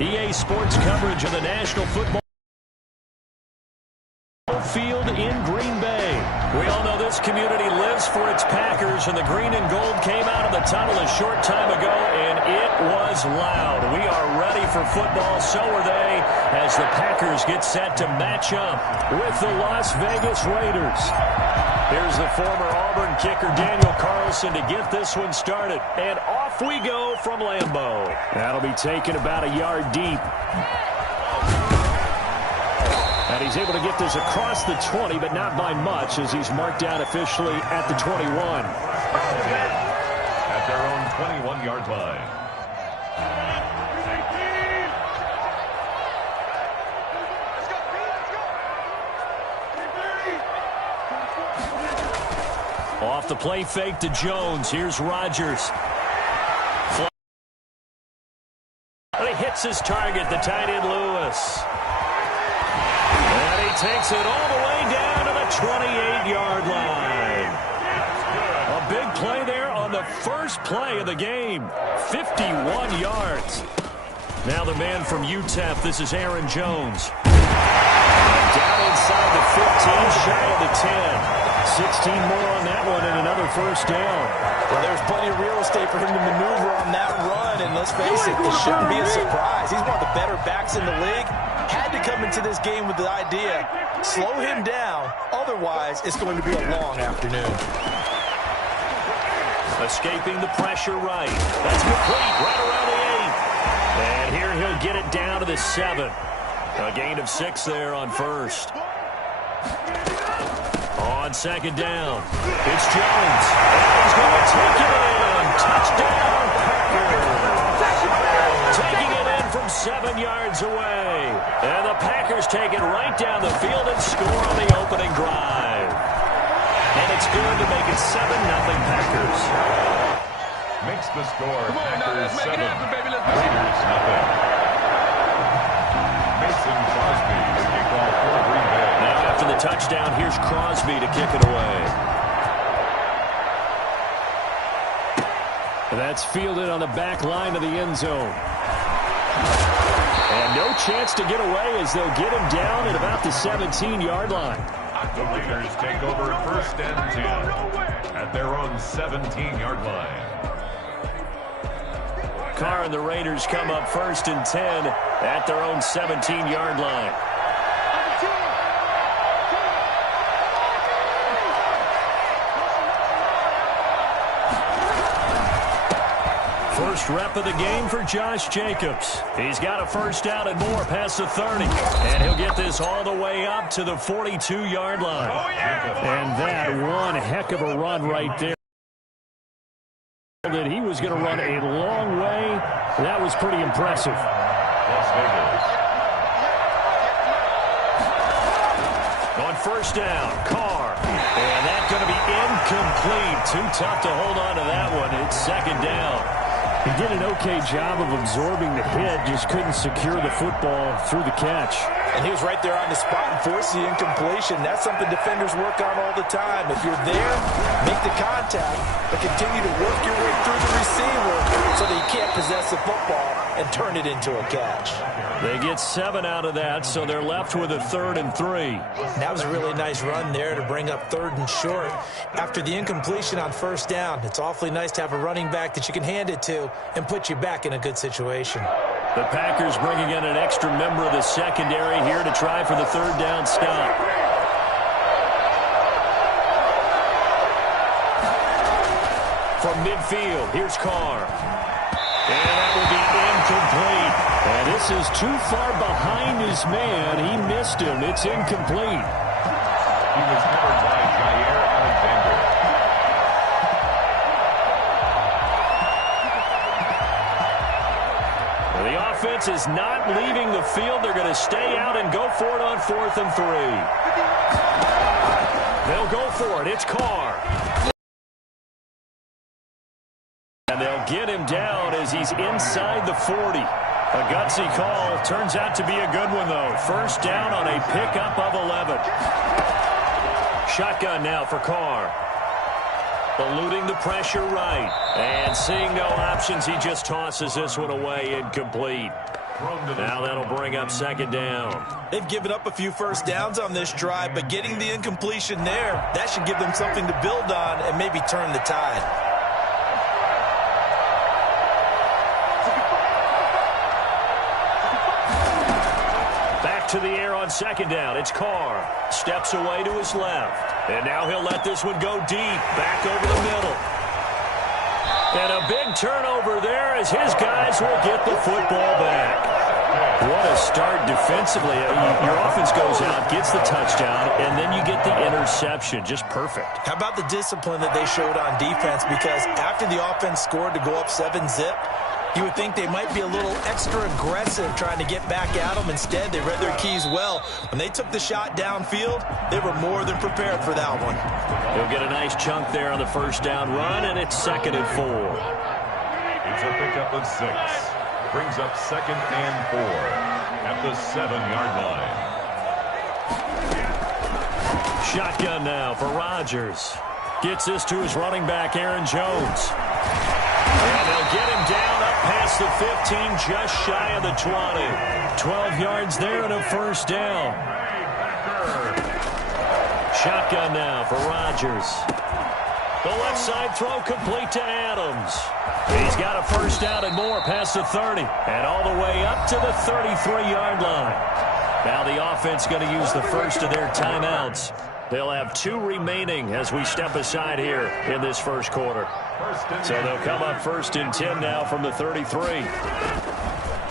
EA Sports coverage of the National Football Field in Green Bay. We all know this community lives for its Packers, and the green and gold came out of the tunnel a short time ago, and it was loud. We are ready for football, so are they, as the Packers get set to match up with the Las Vegas Raiders. Here's the former Auburn kicker Daniel Carlson to get this one started, and off we go from Lambeau. That'll be taken about a yard deep. And he's able to get this across the 20, but not by much, as he's marked down officially at the 21. At their own 21-yard line. Off the play fake to Jones. Here's Rodgers. He hits his target, the tight end Lewis. And he takes it all the way down to the 28-yard line. A big play there on the first play of the game. 51 yards. Now the man from UTEP, this is Aaron Jones. Down inside the 15, shy of the 10. 16 more on that one and another first down. Well, there's plenty of real estate for him to maneuver on that run, and let's face it, this shouldn't be a surprise. He's one of the better backs in the league. Had to come into this game with the idea, slow him down, otherwise it's going to be a long afternoon. Escaping the pressure right. That's complete, right around the 8. And here he'll get it down to the 7. A gain of 6 there on first. On second down, it's Jones. And he's going to take it in. Touchdown, Packers. Taking it in from 7 yards away. And the Packers take it right down the field and score on the opening drive. And it's good to make it 7-0 Packers. Makes the score Packers 7, Raiders nothing. Mason Crosby to kick off for Green Bay. Now after the touchdown, here's Crosby to kick it away. That's fielded on the back line of the end zone. And no chance to get away as they'll get him down at about the 17-yard line. The Raiders take over first and 10 at their own 17-yard line. Carr and the Raiders come up first and 10 at their own 17-yard line. First rep of the game for Josh Jacobs. He's got a first down and more past the 30. And he'll get this all the way up to the 42-yard line. Oh, yeah. And that one heck of a run right there. That he was going to run a long way. That was pretty impressive. Las Vegas. On first down, Carr. And that's going to be incomplete. Too tough to hold on to that one. It's second down. He did an okay job of absorbing the hit, just couldn't secure the football through the catch. And he was right there on the spot and forced the incompletion. That's something defenders work on all the time. If you're there, make the contact, but continue to work your way through the receiver so that you can't possess the football and turn it into a catch. They get 7 out of that, so they're left with a 3rd and 3. That was a really nice run there to bring up 3rd and short. After the incompletion on first down, it's awfully nice to have a running back that you can hand it to and put you back in a good situation. The Packers bringing in an extra member of the secondary here to try for the 3rd down stop. From midfield, here's Carr. And that will be incomplete. And this is too far behind his man. He missed him. It's incomplete. He was covered by Jair Alexander. The offense is not leaving the field. They're going to stay out and go for it on 4th and 3. They'll go for it. It's Carr. And they'll get him down as he's inside the 40. A gutsy call. Turns out to be a good one, though. First down on a pickup of 11. Shotgun now for Carr. Eluding the pressure right. And seeing no options, he just tosses this one away incomplete. Now that'll bring up second down. They've given up a few first downs on this drive, but getting the incompletion there, that should give them something to build on and maybe turn the tide. Back to the air on second down. It's Carr. Steps away to his left. And now he'll let this one go deep. Back over the middle. And a big turnover there as his guys will get the football back. What a start defensively. Your offense goes out, gets the touchdown, and then you get the interception. Just perfect. How about the discipline that they showed on defense? Because after the offense scored to go up 7-zip, you would think they might be a little extra aggressive trying to get back at them. Instead, they read their keys well. When they took the shot downfield, they were more than prepared for that one. He'll get a nice chunk there on the first down run, and it's 2nd and 4. It's a pickup of 6. Brings up 2nd and 4 at the 7-yard line. Shotgun now for Rodgers. Gets this to his running back, Aaron Jones. And they'll get him down up past the 15, just shy of the 20. 12 yards there and a first down. Shotgun now for Rodgers. The left side throw complete to Adams. He's got a first down and more past the 30. And all the way up to the 33-yard line. Now the offense going to use the first of their timeouts. They'll have 2 remaining as we step aside here in this first quarter. So they'll come up 1st and 10 now from the 33.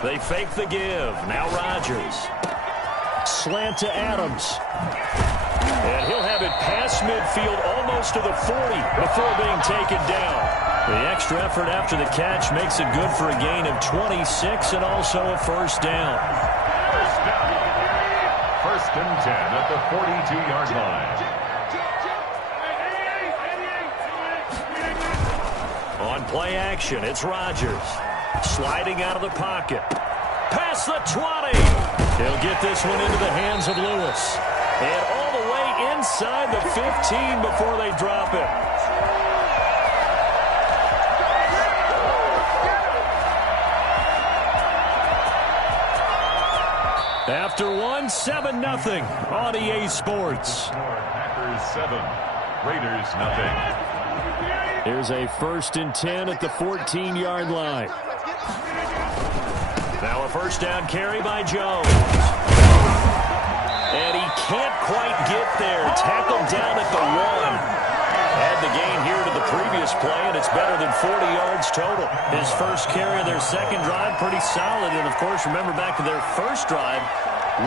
They fake the give. Now Rodgers. Slant to Adams. And he'll have it past midfield almost to the 40 before being taken down. The extra effort after the catch makes it good for a gain of 26 and also a first down. First and 10 at the 42-yard line. On play action, it's Rodgers. Sliding out of the pocket. Past the 20. He'll get this one into the hands of Lewis. And all the way inside the 15 before they drop it. After 1, 7-0 on EA Sports. Packers 7, Raiders nothing. Here's a 1st and 10 at the 14-yard line. Now a first down carry by Jones. And he can't quite get there. Tackled down at the 1. Add the gain here to the previous play, and it's better than 40 yards total. His first carry of their second drive, pretty solid. And, of course, remember back to their first drive,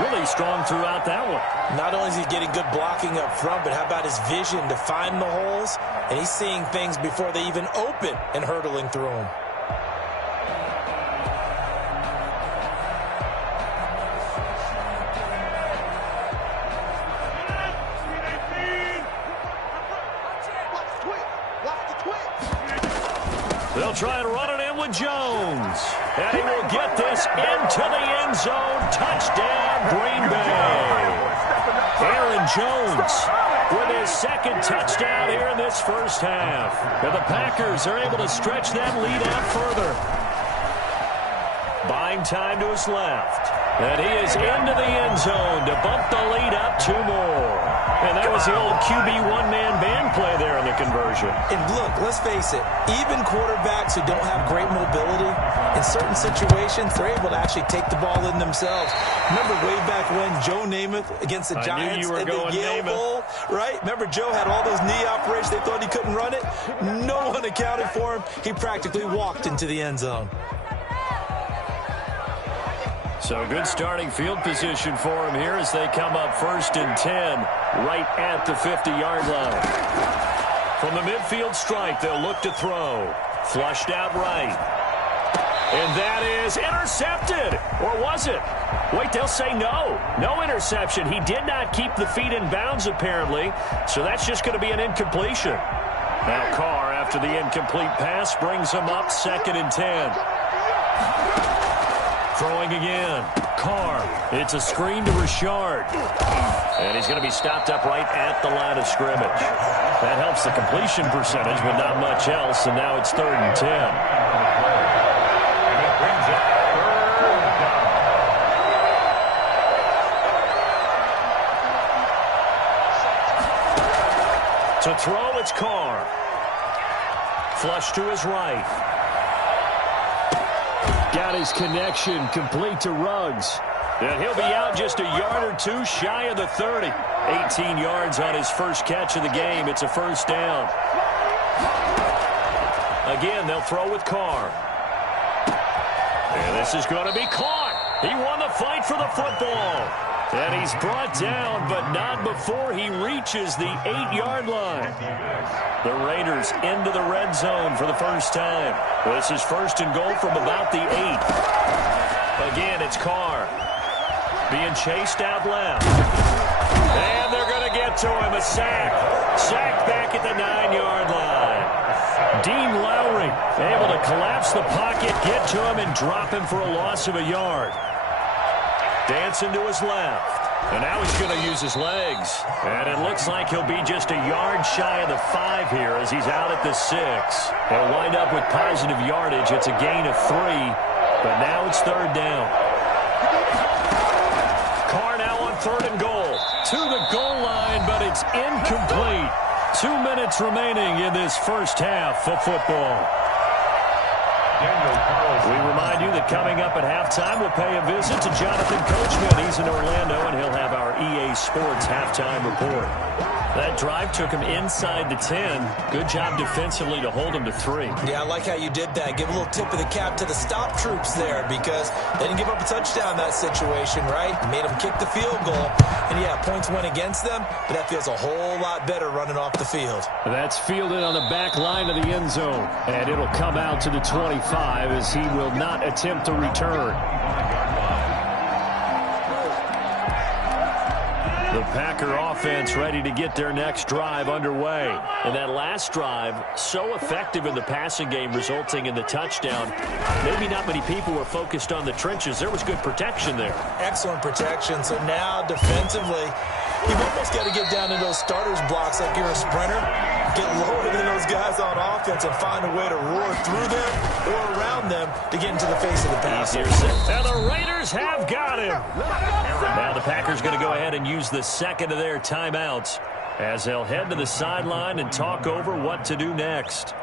really strong throughout that one. Not only is he getting good blocking up front, but how about his vision to find the holes? And he's seeing things before they even open and hurtling through them. They'll try and run it in with Jones. And he will get this into the end zone. Touchdown, Green Bay. Aaron Jones with his second touchdown here in this first half. And the Packers are able to stretch that lead out further. Buying time to his left. And he is into the end zone to bump the lead up 2 more. And that was the old QB one-man band play there in the conversion. And look, let's face it, even quarterbacks who don't have great mobility, in certain situations, they're able to actually take the ball in themselves. Remember way back when Joe Namath against the Giants at the Yale Bowl, right? Remember Joe had all those knee operations. They thought he couldn't run it. No one accounted for him. He practically walked into the end zone. So good starting field position for him here as they come up 1st and 10 right at the 50-yard line. From the midfield strike, they'll look to throw. Flushed out right. And that is intercepted. Or was it? Wait, they'll say no. No interception. He did not keep the feet in bounds, apparently. So that's just going to be an incompletion. Now Carr, after the incomplete pass, brings him up 2nd and 10. Throwing again. Carr. It's a screen to Richard. And he's going to be stopped up right at the line of scrimmage. That helps the completion percentage, but not much else. And now it's 3rd and 10. And it brings up 3rd down. To throw, it's Carr. Flush to his right. Got his connection complete to Ruggs. And he'll be out just a yard or two shy of the 30. 18 yards on his first catch of the game. It's a first down. Again, they'll throw with Carr. And this is going to be caught. He won the fight for the football. And he's brought down, but not before he reaches the 8-yard line. The Raiders into the red zone for the first time. This is first and goal from about the 8. Again, it's Carr being chased out left. And they're going to get to him. A sack. Sack back at the 9-yard line. Dean Lowry able to collapse the pocket, get to him, and drop him for a loss of a yard. Dancing to his left. And now he's going to use his legs. And it looks like he'll be just a yard shy of the 5 here as he's out at the 6. He'll wind up with positive yardage. It's a gain of 3. But now it's third down. Carr now on third and goal. To the goal line, but it's incomplete. 2 minutes remaining in this first half of football. We remind you that coming up at halftime, we'll pay a visit to Jonathan Coachman. He's in Orlando, and he'll have our EA Sports halftime report. That drive took him inside the 10. Good job defensively to hold him to 3. Yeah, I like how you did that. Give a little tip of the cap to the stop troops there because they didn't give up a touchdown in that situation, right? Made them kick the field goal. And, yeah, points went against them, but that feels a whole lot better running off the field. That's fielded on the back line of the end zone. And it'll come out to the 25 as he will not attempt to return. The Packer offense ready to get their next drive underway. And that last drive, so effective in the passing game, resulting in the touchdown. Maybe not many people were focused on the trenches. There was good protection there. Excellent protection. So now, defensively, you've almost got to get down to those starters blocks like you're a sprinter. Get lower than those guys on offense and find a way to roar through them or around them to get into the face of the passer. And the Raiders have got him. Now the Packers going to go ahead and use the second of their timeouts as they'll head to the sideline and talk over what to do next.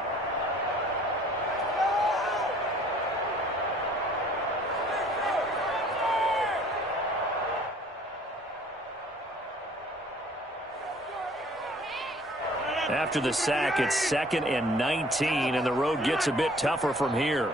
After the sack, it's 2nd and 19, and the road gets a bit tougher from here.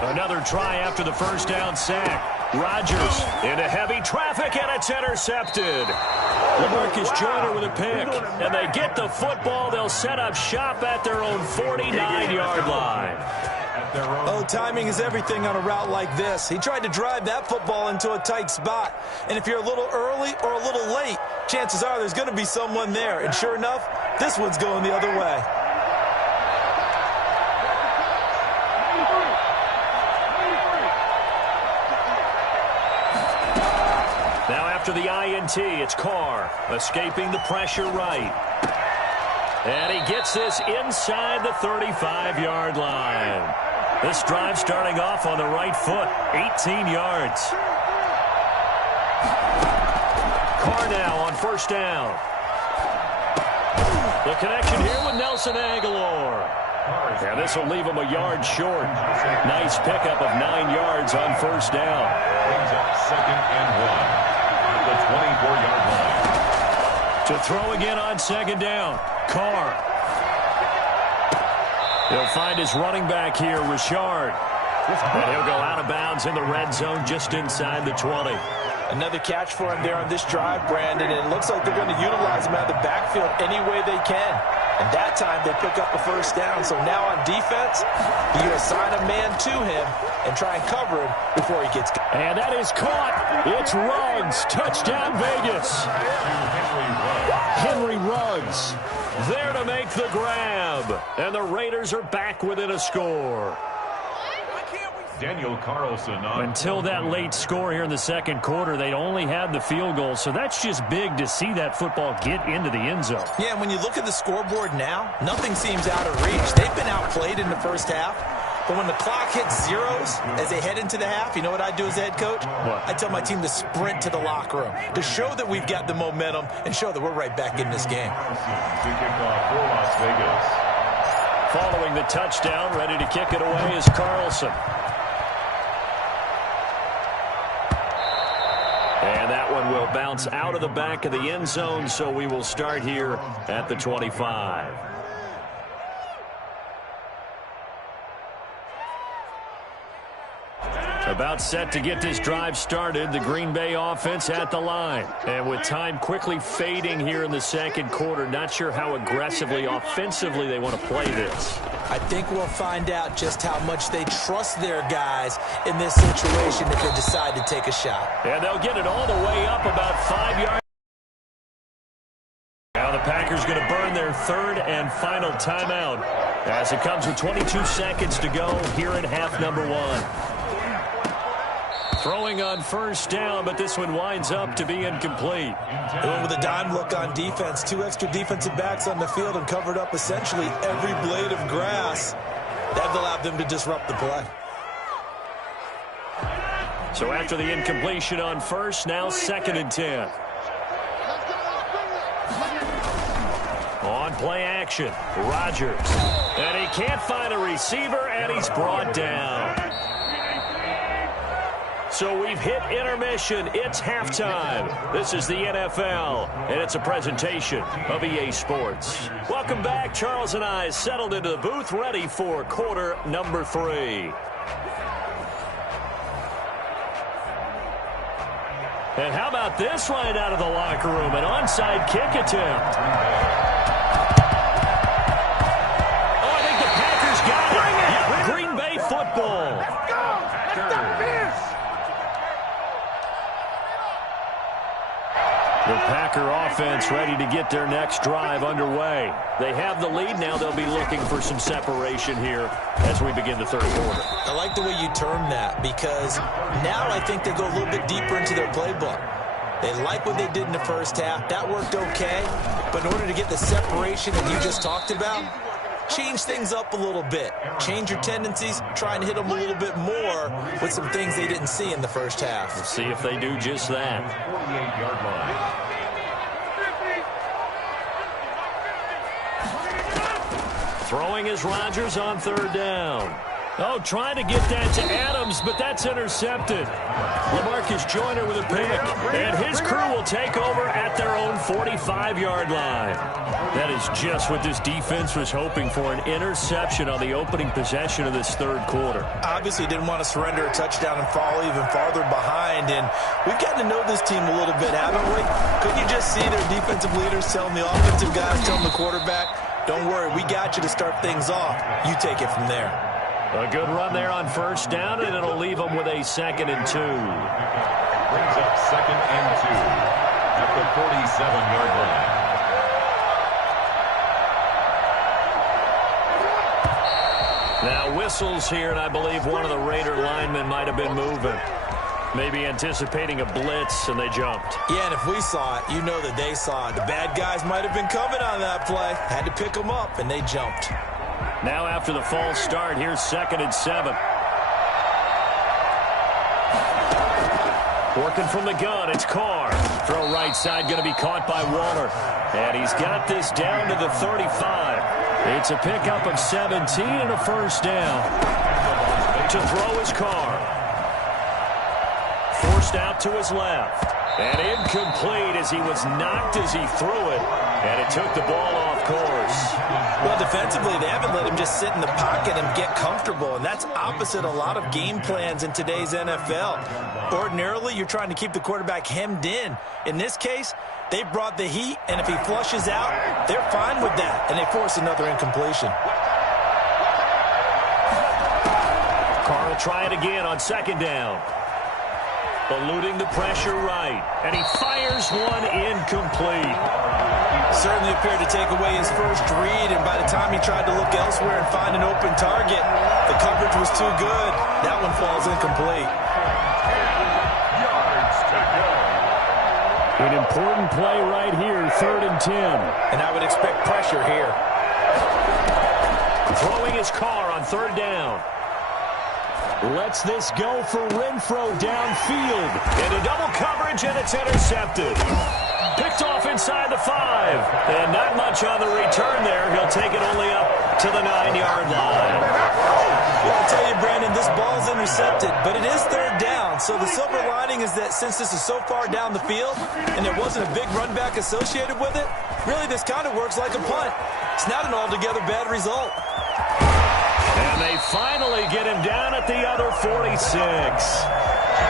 Another try after the first down sack. Rodgers into heavy traffic, and it's intercepted. LaMarcus Joyner with a pick, and they get the football. They'll set up shop at their own 49-yard line. Oh, timing is everything on a route like this. He tried to drive that football into a tight spot. And if you're a little early or a little late, chances are there's going to be someone there. And sure enough, this one's going the other way. Now after the INT, it's Carr escaping the pressure right. And he gets this inside the 35-yard line. This drive starting off on the right foot, 18 yards. Carr now on first down. The connection here with Nelson Aguilar. And this will leave him a yard short. Nice pickup of 9 yards on first down. Brings up 2nd and 1 at the 24-yard line. To throw again on second down, Carr. He'll find his running back here, Richard. And he'll go out of bounds in the red zone just inside the 20. Another catch for him there on this drive, Brandon, and it looks like they're going to utilize him out of the backfield any way they can. And that time they pick up a first down. So now on defense, you assign a man to him and try and cover him before he gets caught. And that is caught. It's Ruggs. Touchdown, Vegas. Henry Ruggs there to make the grab. And the Raiders are back within a score. Daniel Carlson. Until that late score here in the second quarter, they'd only had the field goal, so that's just big to see that football get into the end zone. Yeah, and when you look at the scoreboard now, nothing seems out of reach. They've been outplayed in the first half, But when the clock hits zeros as they head into the half, you know what I do as the head coach? What? I tell my team to sprint to the locker room to show that we've got the momentum and show that we're right back in this game. To kick off for Las Vegas. Following the touchdown, ready to kick it away is Carlson. And that one will bounce out of the back of the end zone, so we will start here at the 25. About set to get this drive started, the Green Bay offense at the line. And with time quickly fading here in the second quarter, not sure how aggressively, offensively they want to play this. I think we'll find out just how much they trust their guys in this situation if they decide to take a shot. And they'll get it all the way up about 5 yards. Now the Packers going to burn their third and final timeout as it comes with 22 seconds to go here in half number one. Throwing on first down, but this one winds up to be incomplete. They went with a dime look on defense. 2 extra defensive backs on the field and covered up essentially every blade of grass. That allowed them to disrupt the play. So after the incompletion on first, now 2nd and 10. On play action, Rodgers. And he can't find a receiver, and he's brought down. So we've hit intermission. It's halftime. This is the NFL, and it's a presentation of EA Sports. Welcome back. Charles and I settled into the booth, ready for quarter number 3. And how about this right out of the locker room? An onside kick attempt. Oh, I think the Packers got it. Yep, Green Bay football. Let's go. Let's stop this. The Packer offense ready to get their next drive underway. They have the lead. Now they'll be looking for some separation here as we begin the third quarter. I like the way you term that because now I think they go a little bit deeper into their playbook. They like what they did in the first half. That worked okay. But in order to get the separation that you just talked about, change things up a little bit. Change your tendencies. Try and hit them a little bit more with some things they didn't see in the first half. We'll see if they do just that. 48-yard line. Throwing is Rodgers on third down. Oh, trying to get that to Adams, but that's intercepted. LaMarcus Joyner with a pick, and his crew will take over at their own 45-yard line. That is just what this defense was hoping for, an interception on the opening possession of this third quarter. Obviously didn't want to surrender a touchdown and fall even farther behind, and we've gotten to know this team a little bit, haven't we? Couldn't you just see their defensive leaders telling the offensive guys, telling the quarterback, don't worry, we got you to start things off. You take it from there. A good run there on first down, and it'll leave them with a 2nd and 2. Brings up 2nd and 2 at the 47-yard line. Now whistles here, and I believe one of the Raider linemen might have been moving. Maybe anticipating a blitz, and they jumped. Yeah, and if we saw it, you know that they saw it. The bad guys might have been coming on that play. Had to pick them up, and they jumped. Now after the false start, here's 2nd and 7. Working from the gun, it's Carr. Throw right side, going to be caught by Waller. And he's got this down to the 35. It's a pickup of 17 and a first down. To throw is Carr. Forced out to his left. And incomplete as he was knocked as he threw it. And it took the ball off course. Well, defensively, they haven't let him just sit in the pocket and get comfortable, and that's opposite a lot of game plans in today's NFL. Ordinarily, you're trying to keep the quarterback hemmed in. In this case, they brought the heat, and if he flushes out, they're fine with that, and they force another incompletion. Carr will try it again on 2nd down. Eluding the pressure right, and he fires one incomplete. Certainly appeared to take away his first read, and by the time he tried to look elsewhere and find an open target, the coverage was too good. That one falls incomplete. Yards to go. An important play right here, 3rd and 10. And I would expect pressure here. Throwing his Carr on 3rd down. Lets this go for Renfro downfield. Into double coverage, and it's intercepted. Picked off inside the 5. And not much on the return there. He'll take it only up to the 9-yard line. Well, I'll tell you, Brandon, this ball's intercepted, but it is third down. So the silver lining is that since this is so far down the field and there wasn't a big run back associated with it, really this kind of works like a punt. It's not an altogether bad result. And they finally get him down at the other 46.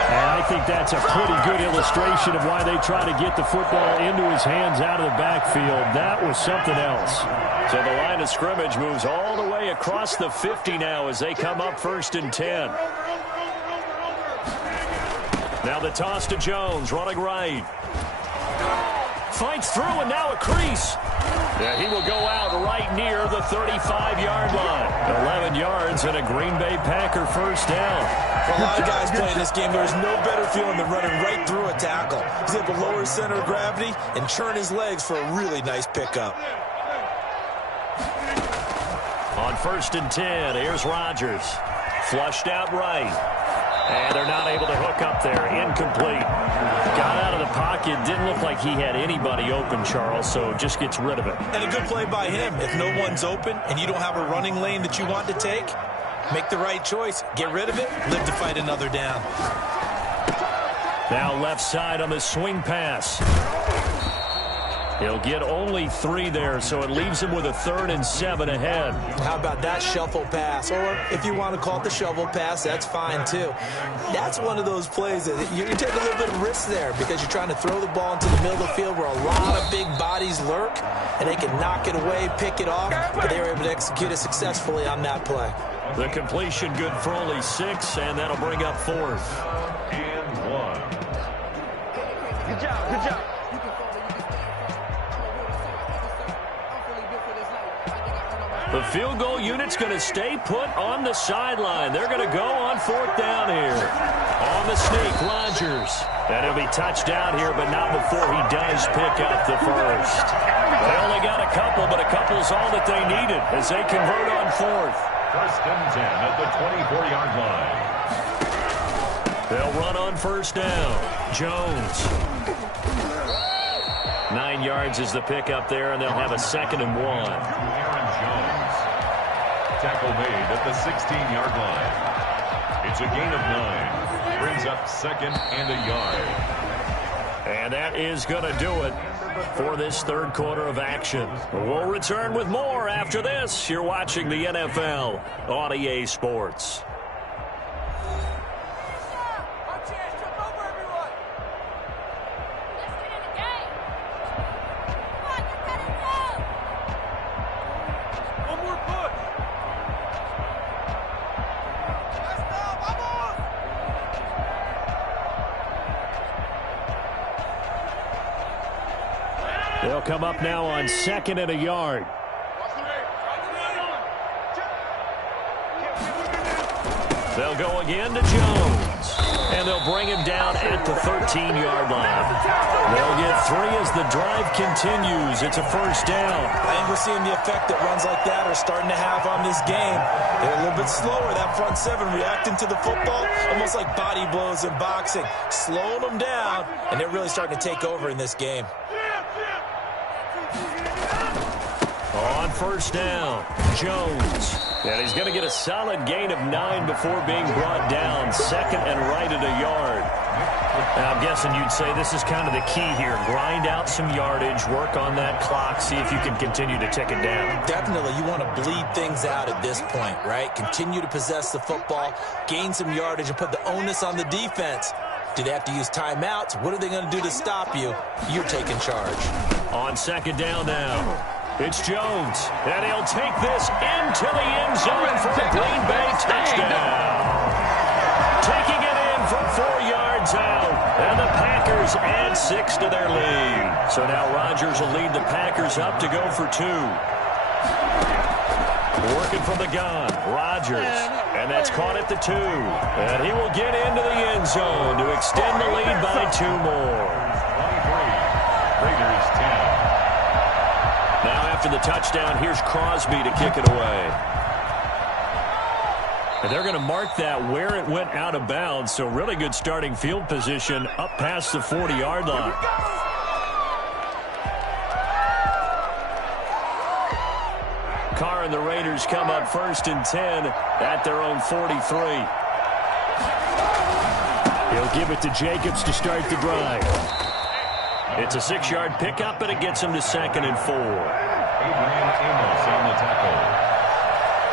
And I think that's a pretty good illustration of why they try to get the football into his hands out of the backfield. That was something else. So the line of scrimmage moves all the way across the 50 now as they come up 1st and 10. Now the toss to Jones, running right. Fights through, and now a crease. Yeah, he will go out right near the 35-yard line. 11 yards and a Green Bay Packer first down. For a lot of guys playing this game, there's no better feeling than running right through a tackle. He's able to lower his center of gravity and churn his legs for a really nice pickup. On 1st and 10, here's Rodgers. Flushed out right. And they're not able to hook up there. Incomplete. Got out of the pocket. Didn't look like he had anybody open, Charles, so just gets rid of it. And a good play by him. If no one's open and you don't have a running lane that you want to take, make the right choice. Get rid of it. Live to fight another down. Now left side on the swing pass. He'll get only 3 there, so it leaves him with a 3rd and 7 ahead. How about that shuffle pass? Or if you want to call it the shovel pass, that's fine too. That's one of those plays that you take a little bit of risk there because you're trying to throw the ball into the middle of the field where a lot of big bodies lurk, and they can knock it away, pick it off, but they were able to execute it successfully on that play. The completion good for only 6, and that'll bring up 4th. And 1. Good job, good job. The field goal unit's going to stay put on the sideline. They're going to go on 4th down here. On the sneak, Rodgers. And he'll be touched down here, but not before he does pick up the first. They only got a couple, but a couple's all that they needed as they convert on 4th. 1st and 10 at the 24-yard line. They'll run on 1st down. Jones. 9 yards is the pickup there, and they'll have a 2nd and 1. Aaron Jones. Tackle made at the 16-yard line. It's a gain of 9. Brings up 2nd and a yard. And that is going to do it for this 3rd quarter of action. We'll return with more after this. You're watching the NFL on EA Sports. They'll come up now on 2nd and a yard. They'll go again to Jones. And they'll bring him down at the 13-yard line. They'll get 3 as the drive continues. It's a first down. I think we're seeing the effect that runs like that are starting to have on this game. They're a little bit slower. That front 7 reacting to the football, almost like body blows in boxing. Slowing them down, and they're really starting to take over in this game. On 1st down, Jones. And he's going to get a solid gain of 9 before being brought down. 2nd and right at a yard. Now, I'm guessing you'd say this is kind of the key here. Grind out some yardage, work on that clock, see if you can continue to tick it down. Definitely. You want to bleed things out at this point, right? Continue to possess the football, gain some yardage, and put the onus on the defense. Do they have to use timeouts? What are they going to do to stop you? You're taking charge. On 2nd down now. It's Jones, and he'll take this into the end zone for a Green Bay touchdown. Taking it in for 4 yards out, and the Packers add 6 to their lead. So now Rodgers will lead the Packers up to go for 2. Working from the gun, Rodgers, and that's caught at the 2. And he will get into the end zone to extend the lead by 2 more. 23, Raiders 10. Now after the touchdown, here's Crosby to kick it away. And they're going to mark that where it went out of bounds, so really good starting field position up past the 40-yard line. Carr and the Raiders come up 1st and 10 at their own 43. He'll give it to Jacobs to start the drive. It's a 6-yard pickup, and it gets him to 2nd and 4. Adrian Amos on the tackle.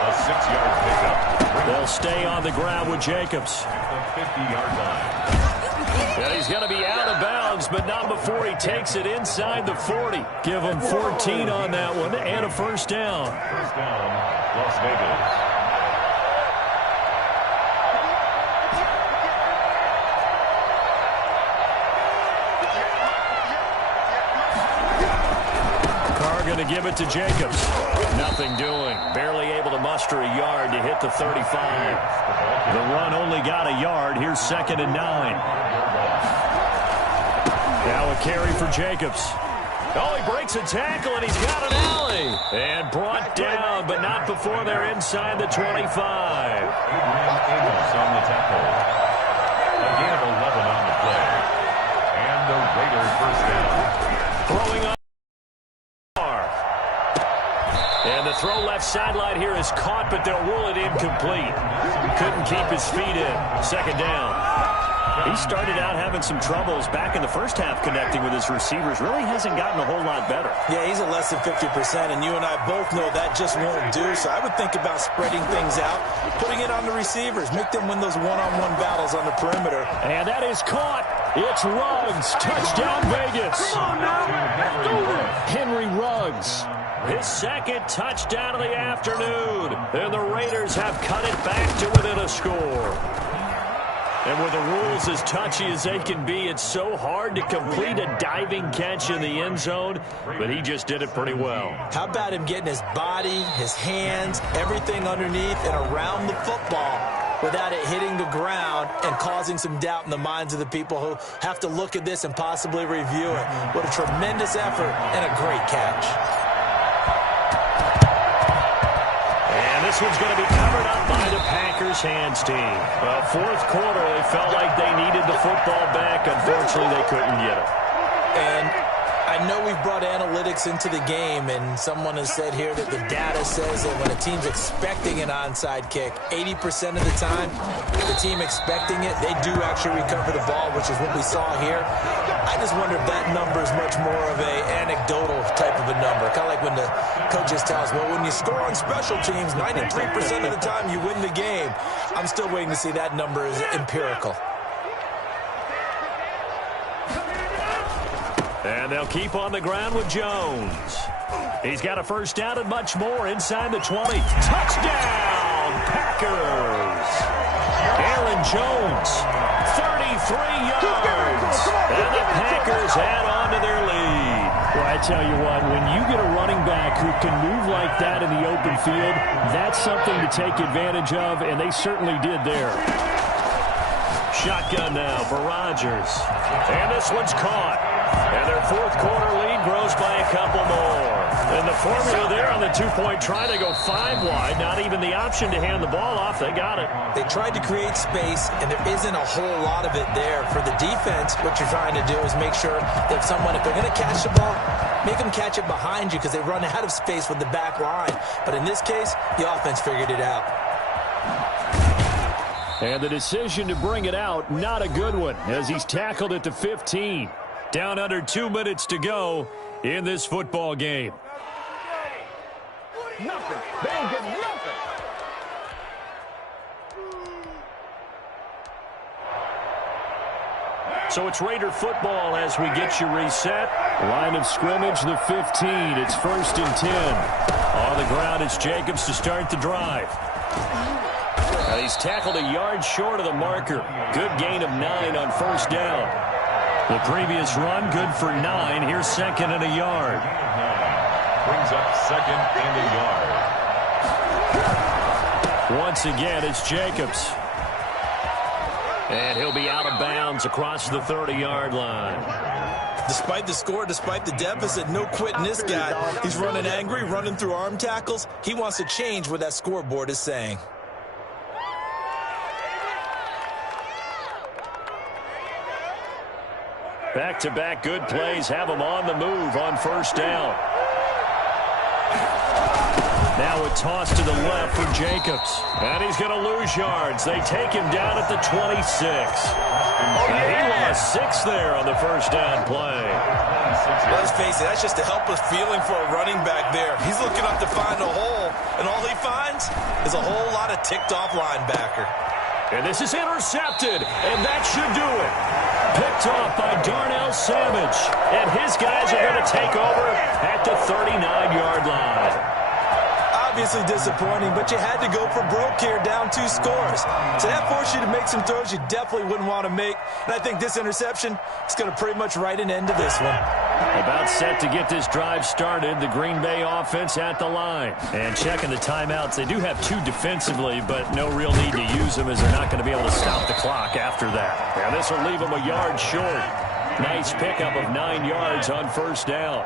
A 6-yard pickup. They'll stay on the ground with Jacobs. At the 50-yard line. And he's going to be out of bounds, but not before he takes it inside the 40. Give him 14 on that one and a first down. First down, Las Vegas. Going to give it to Jacobs. Nothing doing. Barely able to muster a yard to hit the 35. The run only got a yard. Here's 2nd and 9. Now a carry for Jacobs. Oh, he breaks a tackle, and he's got an alley. And brought down, but not before they're inside the 25. Adrian Amos on the tackle. A gain of 11 on the play. And the Raiders first down. Throwing on. And the throw left sideline here is caught, but they'll rule it incomplete. Couldn't keep his feet in. 2nd down. He started out having some troubles back in the first half connecting with his receivers. Really hasn't gotten a whole lot better. Yeah, he's at less than 50%, and you and I both know that just won't do. So I would think about spreading things out, putting it on the receivers, make them win those one-on-one battles on the perimeter. And that is caught. It's Ruggs. Touchdown, Vegas. Come on now. Henry Ruggs. His 2nd touchdown of the afternoon. And the Raiders have cut it back to within a score. And with the rules as touchy as they can be, it's so hard to complete a diving catch in the end zone, but he just did it pretty well. How about him getting his body, his hands, everything underneath and around the football without it hitting the ground and causing some doubt in the minds of the people who have to look at this and possibly review it. What a tremendous effort and a great catch. This one's going to be covered up by the Packers hands team. Well, 4th quarter, they felt like they needed the football back. Unfortunately, they couldn't get it. And I know we've brought analytics into the game, and someone has said here that the data says that when a team's expecting an onside kick, 80% of the time, the team expecting it, they do actually recover the ball, which is what we saw here. I just wonder if that number is much more of a anecdotal type of a number. Kind of like when the coaches tell us, well, when you score on special teams, 93% of the time you win the game. I'm still waiting to see that number is empirical. And they'll keep on the ground with Jones. He's got a first down and much more inside the 20. Touchdown, Packers! Aaron Jones, 33 yards. And the Packers add on to their lead. Well, I tell you what, when you get a running back who can move like that in the open field, that's something to take advantage of, and they certainly did there. Shotgun now for Rodgers. And this one's caught. And their 4th quarter lead grows by a couple more. And the formula there on the 2-point try to go 5 wide. Not even the option to hand the ball off. They got it. They tried to create space, and there isn't a whole lot of it there. For the defense, what you're trying to do is make sure that someone, if they're going to catch the ball, make them catch it behind you because they run out of space with the back line. But in this case, the offense figured it out. And the decision to bring it out, not a good one, as he's tackled at the 15. Down under 2 minutes to go in this football game. Nothing. They ain't getting nothing. So it's Raider football as we get you reset. Line of scrimmage, the 15. It's 1st and 10. On the ground, it's Jacobs to start the drive. He's tackled a yard short of the marker. Good gain of 9 on first down. The previous run, good for 9. Here's 2nd and a yard. Brings up 2nd and a yard. Once again, it's Jacobs. And he'll be out of bounds across the 30-yard line. Despite the score, despite the deficit, no quitting this guy. He's running angry, running through arm tackles. He wants to change what that scoreboard is saying. Back-to-back good plays have him on the move on first down. Now a toss to the left for Jacobs. And he's going to lose yards. They take him down at the 26. And he lost 6 there on the first down play. Let's face it, that's just a helpless feeling for a running back there. He's looking up to find a hole, and all he finds is a whole lot of ticked-off linebacker. And this is intercepted, and that should do it. Picked off by Darnell Savage. And his guys are going to take over at the 39-yard line. Obviously disappointing, but you had to go for broke here, down 2 scores. So that forced you to make some throws you definitely wouldn't want to make. And I think this interception is going to pretty much write an end to this one. About set to get this drive started, the Green Bay offense at the line. And checking the timeouts, they do have 2 defensively, but no real need to use them as they're not going to be able to stop the clock after that. And this will leave them a yard short. Nice pickup of 9 yards on first down.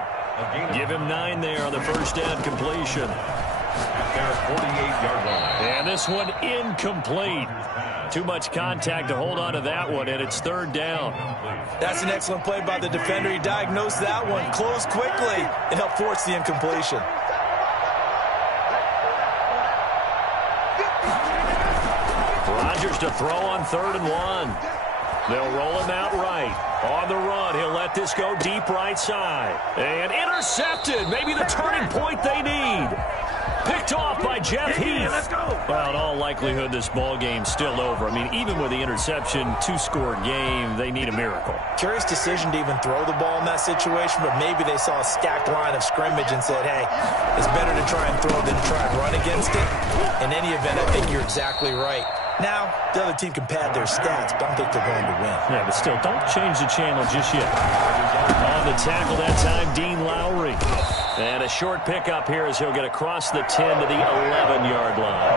Give him 9 there on the first down completion. Their 48-yard line. And this one incomplete. Too much contact to hold on to that one, and it's third down. That's an excellent play by the defender. He diagnosed that one, closed quickly, and helped force the incompletion. Rodgers to throw on 3rd and 1. They'll roll him out right. On the run, he'll let this go deep right side. And intercepted. Maybe the turning point they need. Picked off by Jeff Heath. Let's go. Well, in all likelihood, this ball game's still over. I mean, even with the interception, 2-score game, they need a miracle. Curious decision to even throw the ball in that situation, but maybe they saw a stacked line of scrimmage and said, hey, it's better to try and throw than to try and run against it. In any event, I think you're exactly right. Now, the other team can pad their stats, but I don't think they're going to win. Yeah, but still, don't change the channel just yet. On the tackle that time, Dean Lowry. And a short pickup here as he'll get across the 10 to the 11-yard line.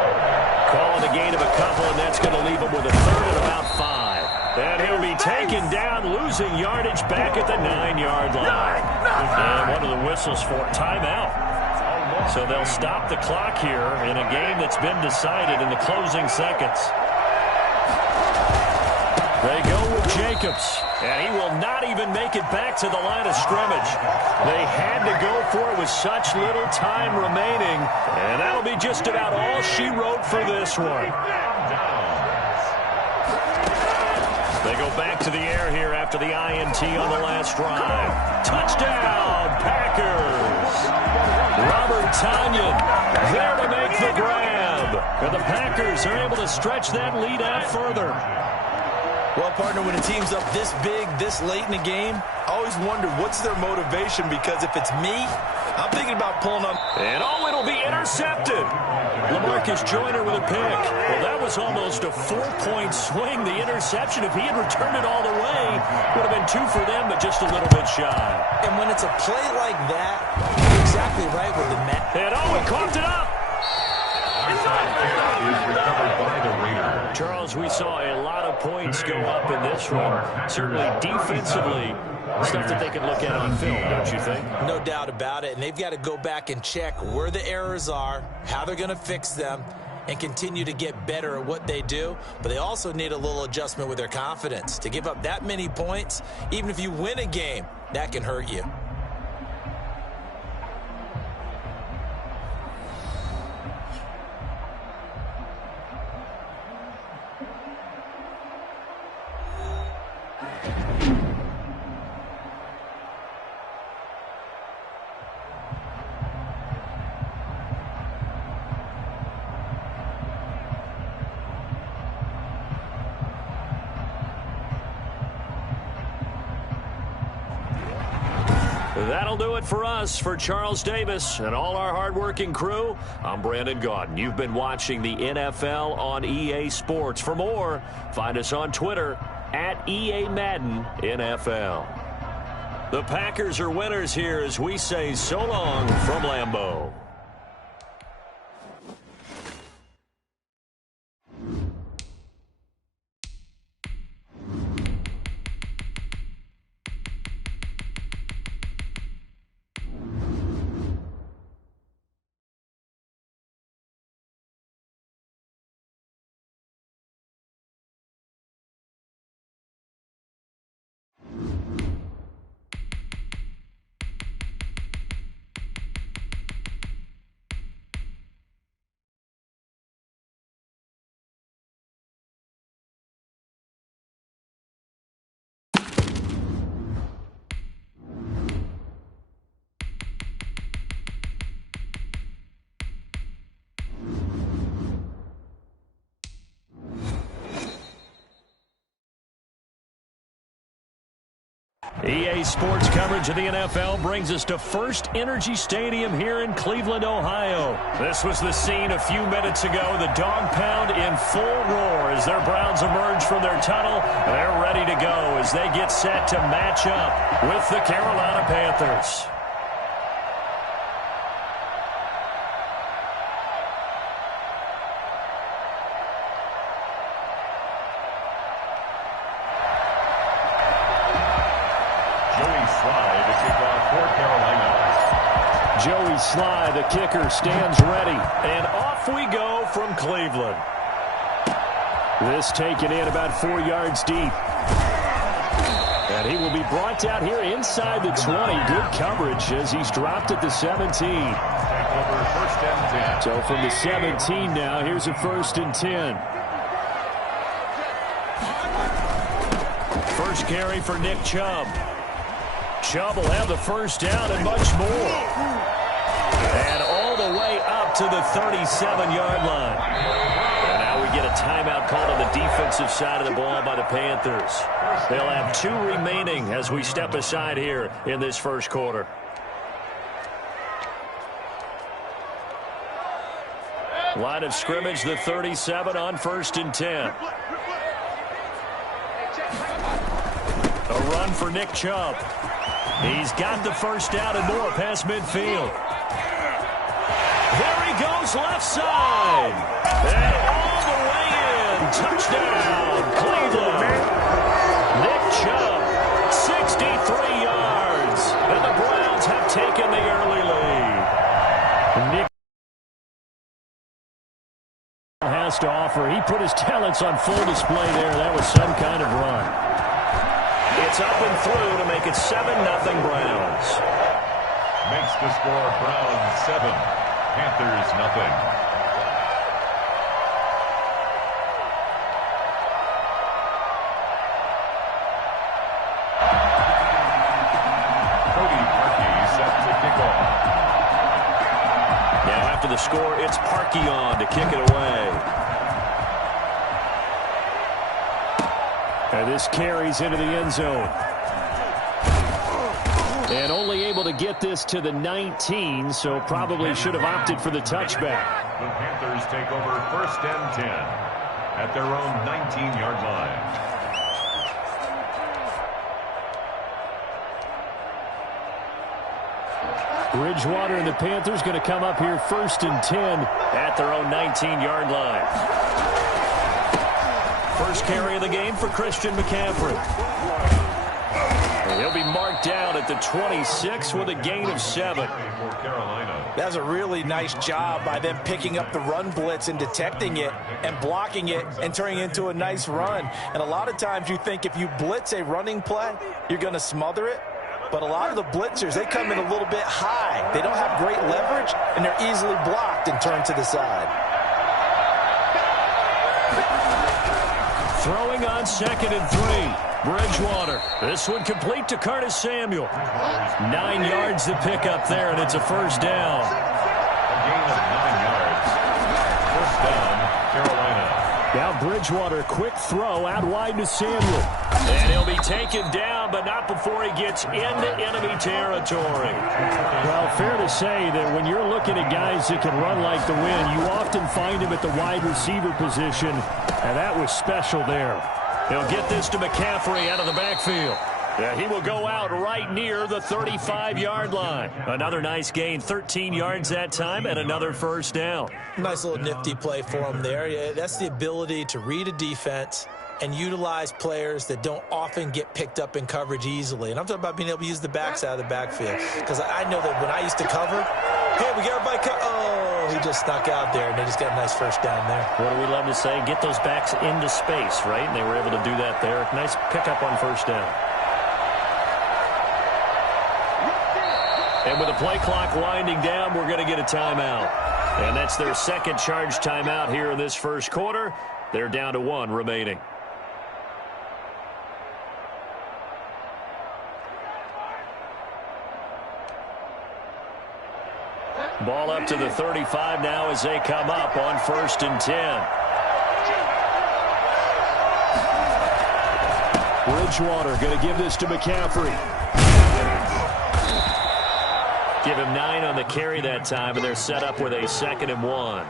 Calling a gain of a couple, and that's going to leave him with a 3rd and about 5. And he'll be taken down, losing yardage back at the 9-yard line. And one of the whistles for timeout. So they'll stop the clock here in a game that's been decided in the closing seconds. They go with Jacobs, and he will not even make it back to the line of scrimmage. They had to go for it with such little time remaining, and that'll be just about all she wrote for this one. They go back to the air here after the INT on the last drive. Touchdown, Packers! Robert Tonyan there to make the grab. And the Packers are able to stretch that lead out further. Well, partner, when a team's up this big, this late in the game, I always wonder what's their motivation, because if it's me, I'm thinking about pulling up. And it'll be intercepted. LaMarcus Joyner with a pick. Well, that was almost a 4-point swing. The interception, if he had returned it all the way, would have been 2 for them, but just a little bit shy. And when it's a play like that, you're exactly right with the net. And he coughed it up. Is recovered by the Raiders. Charles, we saw a lot of points go up in this one. Certainly defensively, stuff that they can look at on film, don't you think? No doubt about it. And they've got to go back and check where the errors are, how they're going to fix them, and continue to get better at what they do. But they also need a little adjustment with their confidence. To give up that many points, even if you win a game, that can hurt you. That'll do it for us. For Charles Davis and all our hardworking crew, I'm Brandon Gaudin. You've been watching the NFL on EA Sports. For more, find us on Twitter at EA Madden NFL. The Packers are winners here as we say so long from Lambeau. EA Sports coverage of the NFL brings us to First Energy Stadium here in Cleveland, Ohio. This was the scene a few minutes ago. The dog pound in full roar as their Browns emerge from their tunnel. They're ready to go as they get set to match up with the Carolina Panthers. Joey Sly, the kicker, stands ready. And off we go from Cleveland. This taken in about 4 yards deep. And he will be brought down here inside the 20. Good coverage as he's dropped at the 17. So from the 17 now, here's a 1st and 10. First carry for Nick Chubb. Chubb will have the first down and much more. And all the way up to the 37-yard line. And now we get a timeout called on the defensive side of the ball by the Panthers. They'll have 2 remaining as we step aside here in this first quarter. Line of scrimmage, the 37 on 1st and 10. A run for Nick Chubb. He's got the first down and more past midfield. There he goes left side. And all the way in. Touchdown, Cleveland. Nick Chubb, 63 yards. And the Browns have taken the early lead. Nick has to offer. He put his talents on full display there. That was some kind of run. It's up and through to make it 7-0 Browns. Makes the score Browns 7, Panthers nothing. Cody Parkey set to kick off. Now after the score, it's Parkey on to kick it away. And this carries into the end zone. And only able to get this to the 19, so probably should have opted for the touchback. The Panthers take over 1st and 10 at their own 19-yard line. Bridgewater and the Panthers going to come up here 1st and 10 at their own 19-yard line. First carry of the game for Christian McCaffrey. And he'll be marked down at the 26 with a gain of 7. That's a really nice job by them picking up the run blitz and detecting it and blocking it and turning it into a nice run. And a lot of times you think if you blitz a running play, you're going to smother it. But a lot of the blitzers, they come in a little bit high. They don't have great leverage, and they're easily blocked and turned to the side. Throwing on 2nd and 3. Bridgewater. This one complete to Curtis Samuel. 9 yards to pick up there, and it's a first down. A gain of 9 yards. First down, Carolina. Now Bridgewater, quick throw out wide to Samuel. And he'll be taken down, but not before he gets into enemy territory. Well, fair to say that when you're looking at guys that can run like the wind, you often find him at the wide receiver position, and that was special there. He'll get this to McCaffrey out of the backfield. Yeah, he will go out right near the 35-yard line. Another nice gain, 13 yards that time, and another first down. Nice little nifty play for him there. Yeah, that's the ability to read a defense and utilize players that don't often get picked up in coverage easily. And I'm talking about being able to use the backs out of the backfield. Because I know that when I used to cover, hey, we got everybody oh, he just snuck out there, and they just got a nice first down there. What do we love to say? Get those backs into space, right? And they were able to do that there. Nice pickup on first down. And with the play clock winding down, we're going to get a timeout. And that's their second charge timeout here in this first quarter. They're down to 1 remaining. Ball up to the 35 now as they come up on 1st and 10. Bridgewater going to give this to McCaffrey. Give him 9 on the carry that time, and they're set up with a 2nd and 1.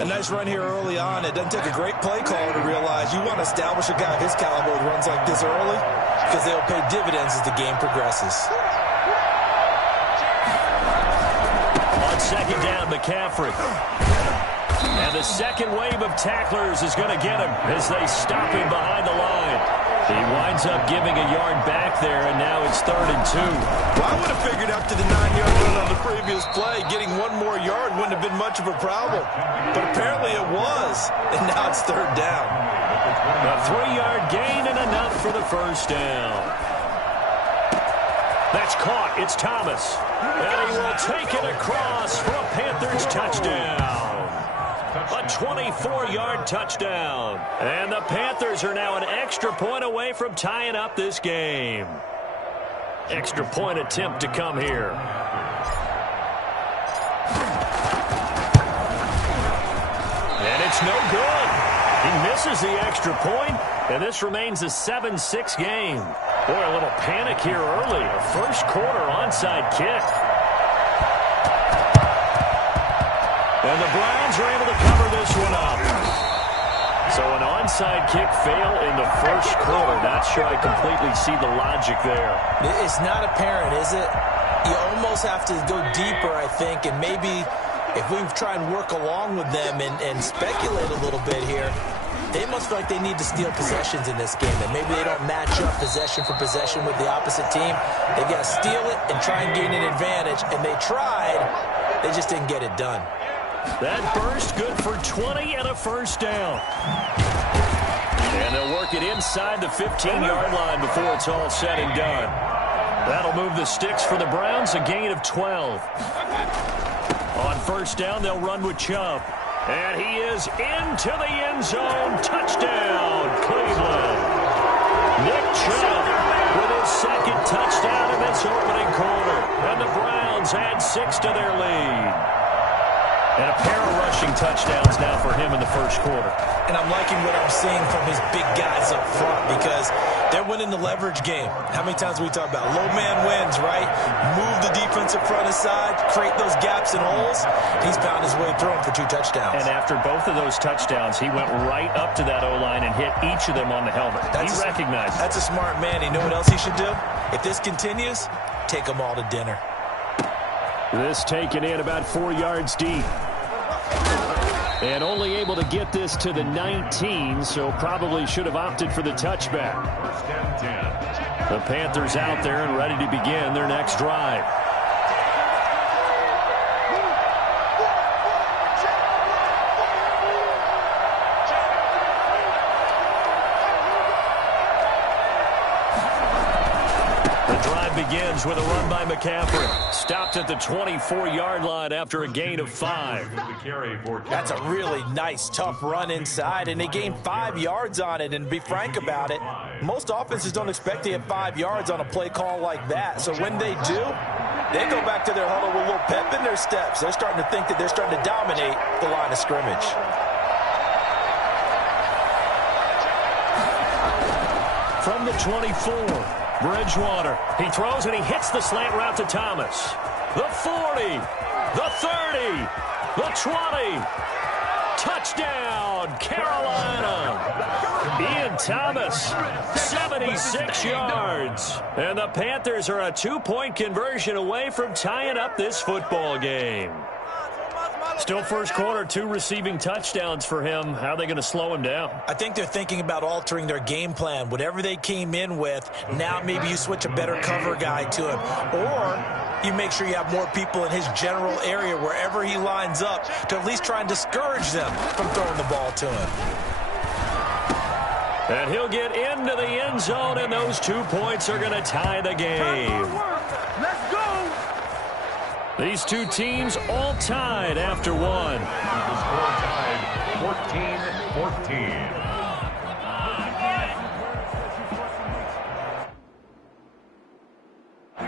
A nice run here early on. It doesn't take a great play caller to realize you want to establish a guy of his caliber with runs like this early because they'll pay dividends as the game progresses. On 2nd down, McCaffrey. And the second wave of tacklers is going to get him as they stop him behind the line. He winds up giving a yard back there, and now it's 3rd and 2. Well, I would have figured after the 9-yard run on the previous play, getting 1 more yard wouldn't have been much of a problem. But apparently it was, and now it's 3rd down. A 3-yard gain and enough for the 1st down. That's caught. It's Thomas. And he will take it across for a Panthers touchdown. A 24-yard touchdown. And the Panthers are now an extra point away from tying up this game. Extra point attempt to come here. And it's no good. He misses the extra point, and this remains a 7-6 game. Boy, a little panic here early. A first-quarter onside kick. And the Browns are able to cover this one up. So an onside kick fail in the first quarter. Not sure I completely see the logic there. It's not apparent, is it? You almost have to go deeper, I think, and maybe if we try and work along with them and speculate a little bit here, they must feel like they need to steal possessions in this game, and maybe they don't match up possession for possession with the opposite team. They've got to steal it and try and gain an advantage, and they tried. They just didn't get it done. That burst good for 20 and a 1st down. And they'll work it inside the 15-yard line before it's all said and done. That'll move the sticks for the Browns, a gain of 12. On 1st down, they'll run with Chubb. And he is into the end zone. Touchdown, Cleveland. Nick Chubb with his 2nd touchdown in this opening quarter. And the Browns add 6 to their lead. And a pair of rushing touchdowns now for him in the first quarter. And I'm liking what I'm seeing from his big guys up front because they're winning the leverage game. How many times we talk about low man wins, right? Move the defensive front aside, create those gaps and holes. He's found his way through them for 2 touchdowns. And after both of those touchdowns, he went right up to that O-line and hit each of them on the helmet. He recognized it. That's a smart man. You know what else he should do? If this continues, take them all to dinner. This taken in about 4 yards deep. And only able to get this to the 19, so probably should have opted for the touchback. 1st and 10. The Panthers out there and ready to begin their next drive. Begins with a run by McCaffrey. Stopped at the 24-yard line after a gain of 5. That's a really nice, tough run inside, and they gained 5 yards on it. And to be frank about it, most offenses don't expect to hit 5 yards on a play call like that. So when they do, they go back to their huddle with a little pep in their steps. They're starting to think that they're starting to dominate the line of scrimmage. From the 24. Bridgewater, he throws and he hits the slant route to Thomas. The 40, the 30, the 20. Touchdown, Carolina. Ian Thomas, 76 yards. And the Panthers are a 2-point conversion away from tying up this football game. Still first quarter, 2 receiving touchdowns for him. How are they going to slow him down? I think they're thinking about altering their game plan. Whatever they came in with, now maybe you switch a better cover guy to him. Or you make sure you have more people in his general area wherever he lines up to at least try and discourage them from throwing the ball to him. And he'll get into the end zone, and those 2 points are going to tie the game. Let's go! These 2 teams all tied after 1. The score tied 14-14.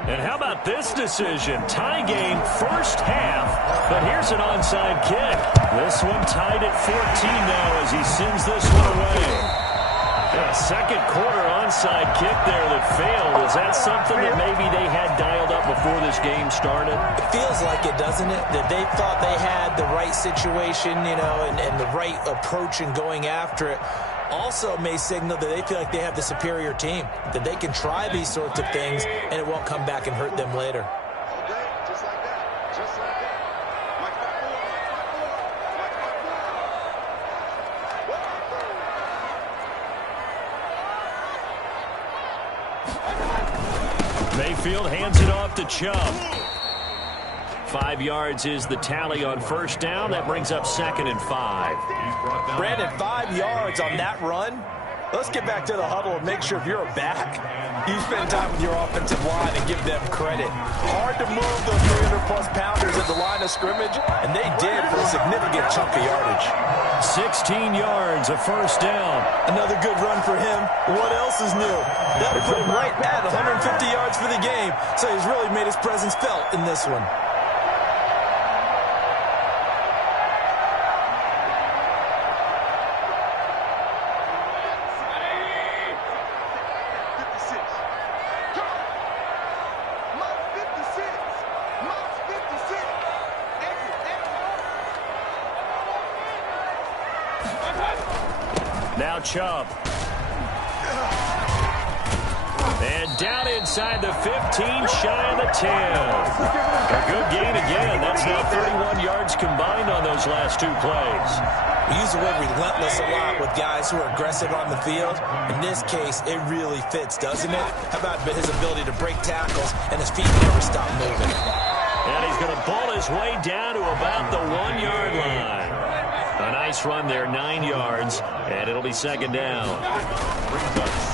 And how about this decision? Tie game first half, but here's an onside kick. This one tied at 14 now as he sends this one away. A second quarter onside kick there that failed. Is that something that maybe they had dialed up before this game started? It feels like it, doesn't it? That they thought they had the right situation, you know, and the right approach in going after it. Also may signal that they feel like they have the superior team, that they can try these sorts of things and it won't come back and hurt them later. Just like that. Just like that. Watch my board. Watch my board. Mayfield hands it off to Chubb. 5 yards is the tally on first down. That brings up 2nd and 5. Brandon, 5 yards on that run. Let's get back to the huddle and make sure if you're a back, you spend time with your offensive line and give them credit. Hard to move those 300-plus pounders at the line of scrimmage, and they did for a significant chunk of yardage. 16 yards, a first down. Another good run for him. What else is new? That'll put him right at 150 yards for the game, so he's really made his presence felt in this one. Now Chubb. And down inside the 15, shy of the 10. A good gain again. That's now 31 yards combined on those last 2 plays. We use the word relentless a lot with guys who are aggressive on the field. In this case, it really fits, doesn't it? How about his ability to break tackles and his feet never stop moving? And he's going to ball his way down to about the 1-yard line. A nice run there, 9 yards, and it'll be 2nd down.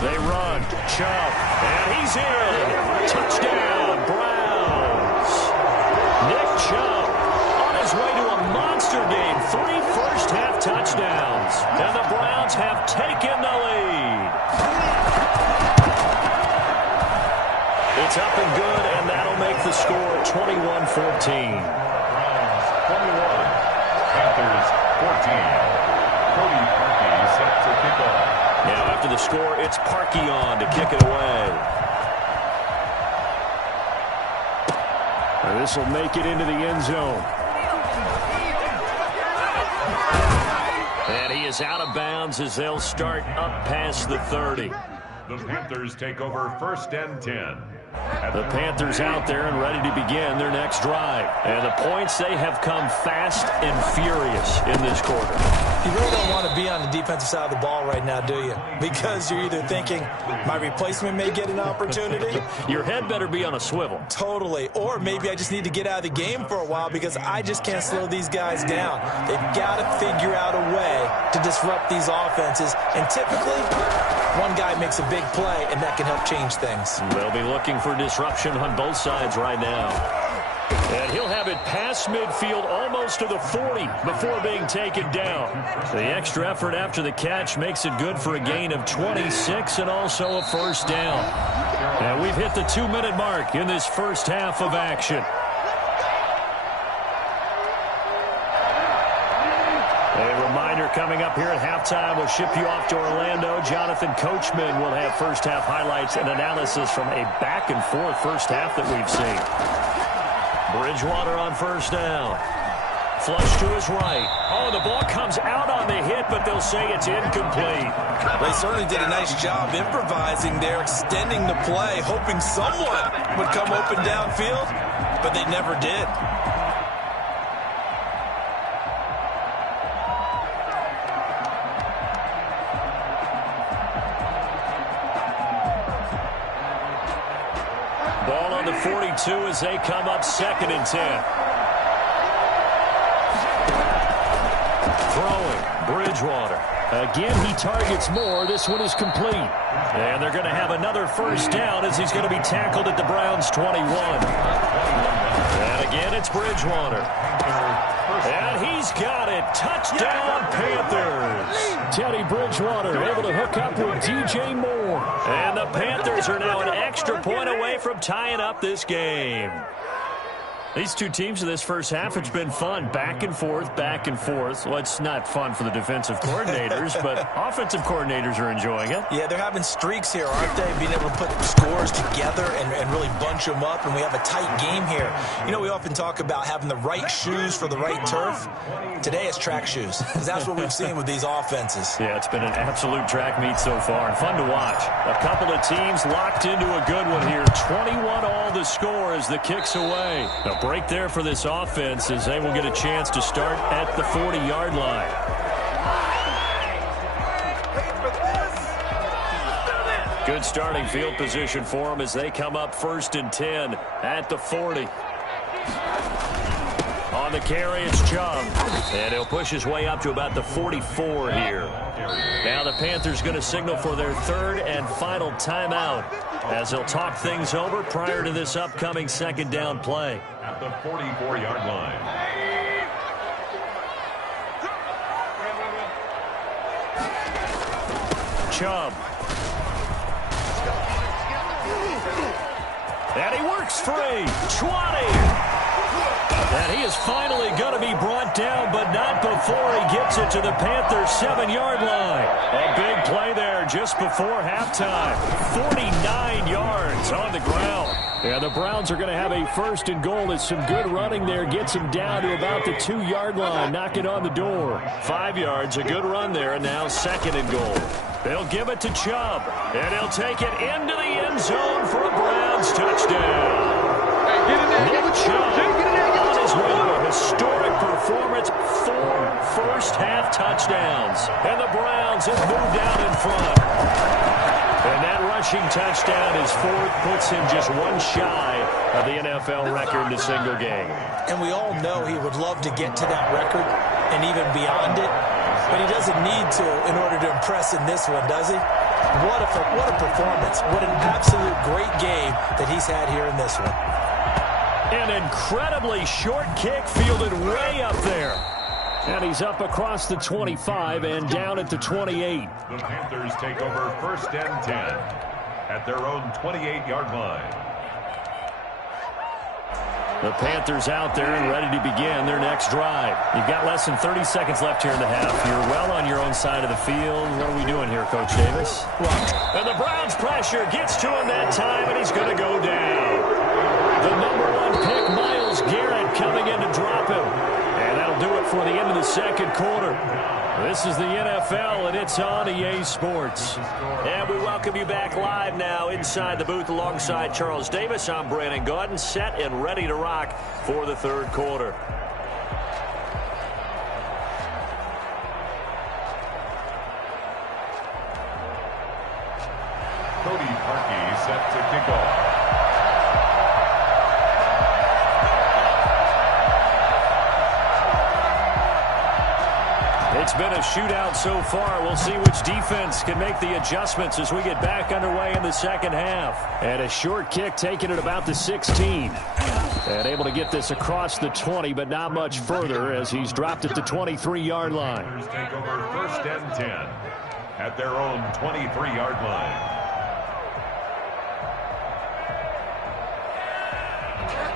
They run, Chubb, and he's in. Touchdown, Browns. Nick Chubb on his way to a monster game. 3 first-half touchdowns, and the Browns have taken the lead. It's up and good, and that'll make the score 21-14. Browns 21, Panthers 14. Cody Parkey set to kick off. Now after the score, it's Parkey on to kick it away. And this will make it into the end zone. And he is out of bounds as they'll start up past the 30. The Panthers take over 1st and 10. The Panthers out there and ready to begin their next drive. And the points, they have come fast and furious in this quarter. You really don't want to be on the defensive side of the ball right now, do you? Because you're either thinking, my replacement may get an opportunity. Your head better be on a swivel. Totally. Or maybe I just need to get out of the game for a while because I just can't slow these guys down. They've got to figure out a way to disrupt these offenses. And typically, one guy makes a big play, and that can help change things. They'll be looking for disruption on both sides right now. And he'll have it past midfield almost to the 40 before being taken down. The extra effort after the catch makes it good for a gain of 26 and also a first down. And we've hit the 2-minute mark in this first half of action. A reminder coming up here at halftime, we'll ship you off to Orlando. Jonathan Coachman will have first half highlights and analysis from a back-and-forth first half that we've seen. Bridgewater on first down. Flush to his right. Oh, the ball comes out on the hit, but they'll say it's incomplete. They certainly did a nice job improvising there, extending the play, hoping someone would come open downfield, but they never did. Ball on the 42 as they come up 2nd and 10. Throwing, Bridgewater. Again, he targets more. This one is complete. And they're going to have another first down as he's going to be tackled at the Browns' 21. And again, it's Bridgewater. And he's got it. Touchdown, Panthers. Teddy Bridgewater able to hook up with DJ Moore. And the Panthers are now an extra point away from tying up this game. These two teams in this first half, it's been fun. Back and forth, back and forth. Well, it's not fun for the defensive coordinators, but offensive coordinators are enjoying it. Yeah, they're having streaks here, aren't they? Being able to put scores together and really bunch them up, and we have a tight game here. You know, we often talk about having the right shoes for the right turf. Today it's track shoes, because that's what we've seen with these offenses. Yeah, it's been an absolute track meet so far, and fun to watch. A couple of teams locked into a good one here. 21-all the score as the kick's away. A break there for this offense as they will get a chance to start at the 40-yard line. Good starting field position for them as they come up 1st and 10 at the 40. On the carry, it's Chubb. And he'll push his way up to about the 44 here. Now the Panthers going to signal for their 3rd and final timeout as they'll talk things over prior to this upcoming 2nd down play. At the 44-yard line. Chubb. And he works free. 20. And he is finally going to be brought down, but not before he gets it to the Panthers' 7-yard line. A big play there just before halftime. 49 yards on the ground. And the Browns are going to have a 1st and goal. It's some good running there. Gets him down to about the 2-yard line. Knock it on the door. 5 yards, a good run there, and now 2nd and goal. They'll give it to Chubb, and he'll take it into the end zone for a Browns touchdown. Nick Chubb on his way to a historic performance, 4 first-half touchdowns, and the Browns have moved out in front. And that rushing touchdown is 4th, puts him just one shy of the NFL record in a single game. And we all know he would love to get to that record and even beyond it, but he doesn't need to in order to impress in this one, does he? What a performance. What an absolute great game that he's had here in this one. An incredibly short kick fielded way up there. And he's up across the 25 and down at the 28. The Panthers take over 1st and 10 at their own 28-yard line. The Panthers out there and ready to begin their next drive. You've got less than 30 seconds left here in the half. You're well on your own side of the field. What are we doing here, Coach Davis? And the Browns pressure gets to him that time, and he's going to go down. The #1 pick, Myles Garrett, coming in to drop him. And that'll do it for the end of the 2nd quarter. This is the NFL, and it's on EA Sports. And we welcome you back live now inside the booth alongside Charles Davis. I'm Brandon Gaudin, set and ready to rock for the 3rd quarter. Cody Parkey set to kick off. It's been a shootout so far. We'll see which defense can make the adjustments as we get back underway in the 2nd half. And a short kick taken at about the 16. And able to get this across the 20, but not much further as he's dropped at the 23-yard line. Take over 1st and 10 at their own 23-yard line.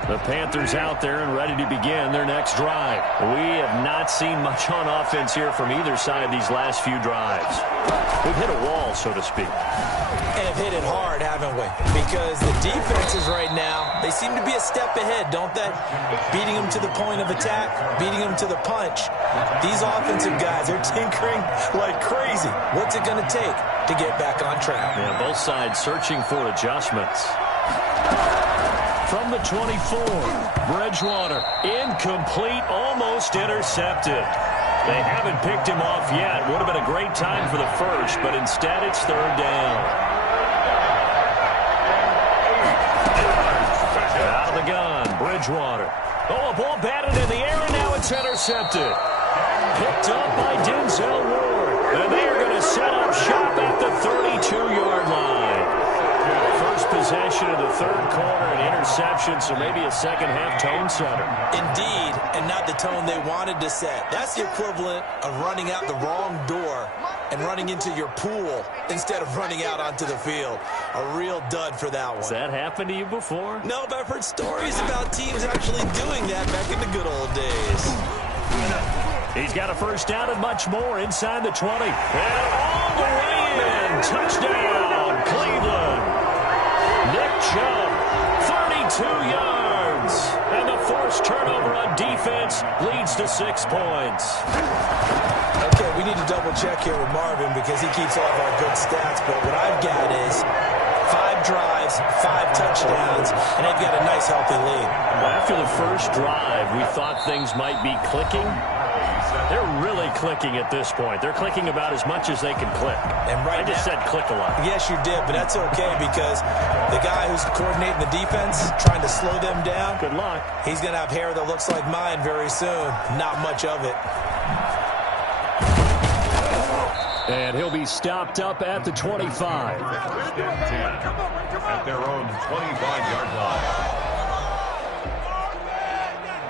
The Panthers out there and ready to begin their next drive. We have not seen much on offense here from either side these last few drives. We've hit a wall, so to speak. And have hit it hard, haven't we? Because the defenses right now, they seem to be a step ahead, don't they? Beating them to the point of attack, beating them to the punch. These offensive guys are tinkering like crazy. What's it going to take to get back on track? Yeah, both sides searching for adjustments. From the 24, Bridgewater, incomplete, almost intercepted. They haven't picked him off yet. Would have been a great time for the first, but instead it's 3rd down. Out of the gun, Bridgewater. Oh, a ball batted in the air, and now it's intercepted. Picked up by Denzel Ward. And they are going to set up shop at the 32-yard line. First possession of the 3rd quarter, an interception, so maybe a 2nd half tone setter. Indeed, and not the tone they wanted to set. That's the equivalent of running out the wrong door and running into your pool instead of running out onto the field. A real dud for that one. Has that happened to you before? No, but I've heard stories about teams actually doing that back in the good old days. He's got a first down and much more inside the 20. And all the way in. Touchdown, Cleveland. Nick Chubb, 32 yards. And the forced turnover on defense leads to 6 points. Okay, we need to double check here with Marvin because he keeps all of our good stats. But what I've got is 5 drives, 5 touchdowns, and they've got a nice, healthy lead. After the first drive, we thought things might be clicking. They're really clicking at this point. They're clicking about as much as they can click. And I just said click a lot. Yes, you did, but that's okay because the guy who's coordinating the defense, trying to slow them down, good luck. He's going to have hair that looks like mine very soon. Not much of it. And he'll be stopped up at the 25. First and 10 at their own 25-yard line.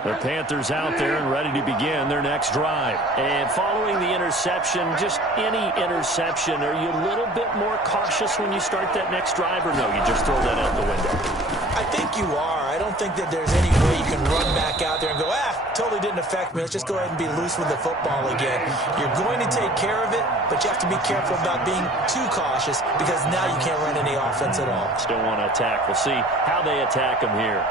The Panthers out there and ready to begin their next drive. And following the interception, just any interception, are you a little bit more cautious when you start that next drive, or no, you just throw that out the window? I think you are. I don't think that there's any way you can run back out there and go, totally didn't affect me. Let's just go ahead and be loose with the football again. You're going to take care of it, but you have to be careful about being too cautious because now you can't run any offense at all. Still want to attack. We'll see how they attack them here.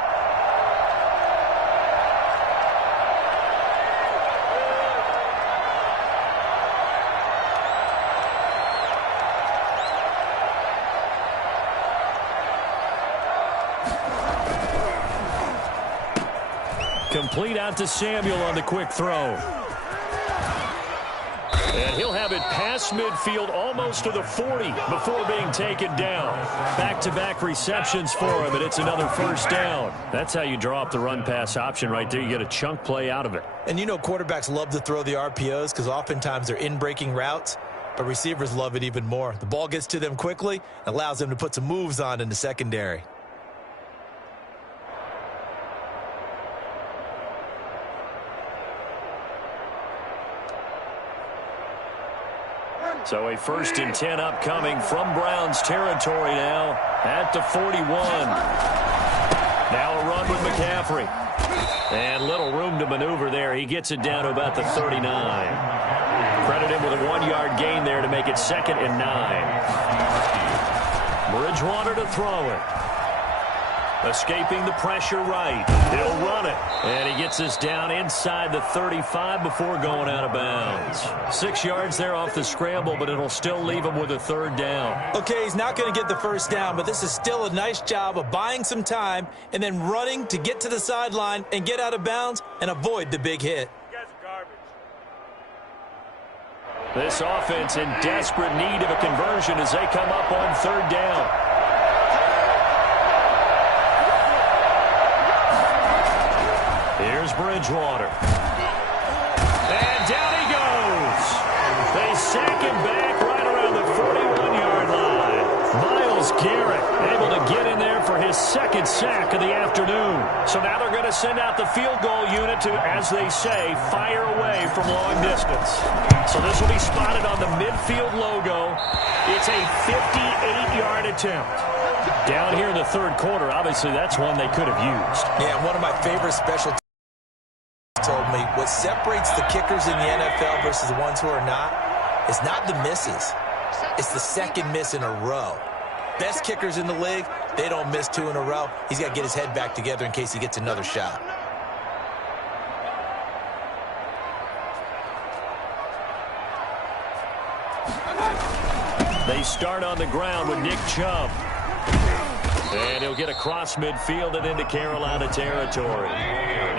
Complete out to Samuel on the quick throw. And he'll have it past midfield almost to the 40 before being taken down. Back-to-back receptions for him, and it's another first down. That's how you draw up the run-pass option right there. You get a chunk play out of it. And you know quarterbacks love to throw the RPOs because oftentimes they're in-breaking routes, but receivers love it even more. The ball gets to them quickly, allows them to put some moves on in the secondary. So a 1st and 10 upcoming from Browns territory now at the 41. Now a run with McCaffrey. And little room to maneuver there. He gets it down to about the 39. Credit him with a 1-yard gain there to make it 2nd and 9. Bridgewater to throw it. Escaping the pressure right. He'll run it. And he gets us down inside the 35 before going out of bounds. 6 yards there off the scramble, but it'll still leave him with a 3rd down. Okay, he's not going to get the first down, but this is still a nice job of buying some time and then running to get to the sideline and get out of bounds and avoid the big hit. This offense in desperate need of a conversion as they come up on 3rd down. Here's Bridgewater. And down he goes. They sack him back right around the 41-yard line. Myles Garrett able to get in there for his 2nd sack of the afternoon. So now they're going to send out the field goal unit to, as they say, fire away from long distance. So this will be spotted on the midfield logo. It's a 58-yard attempt. Down here in the 3rd quarter, obviously that's one they could have used. Yeah, one of my favorite special told me what separates the kickers in the NFL versus the ones who are not is not the misses. It's the 2nd miss in a row. Best kickers in the league, they don't miss 2 in a row. He's got to get his head back together in case he gets another shot. They start on the ground with Nick Chubb. And he'll get across midfield and into Carolina territory.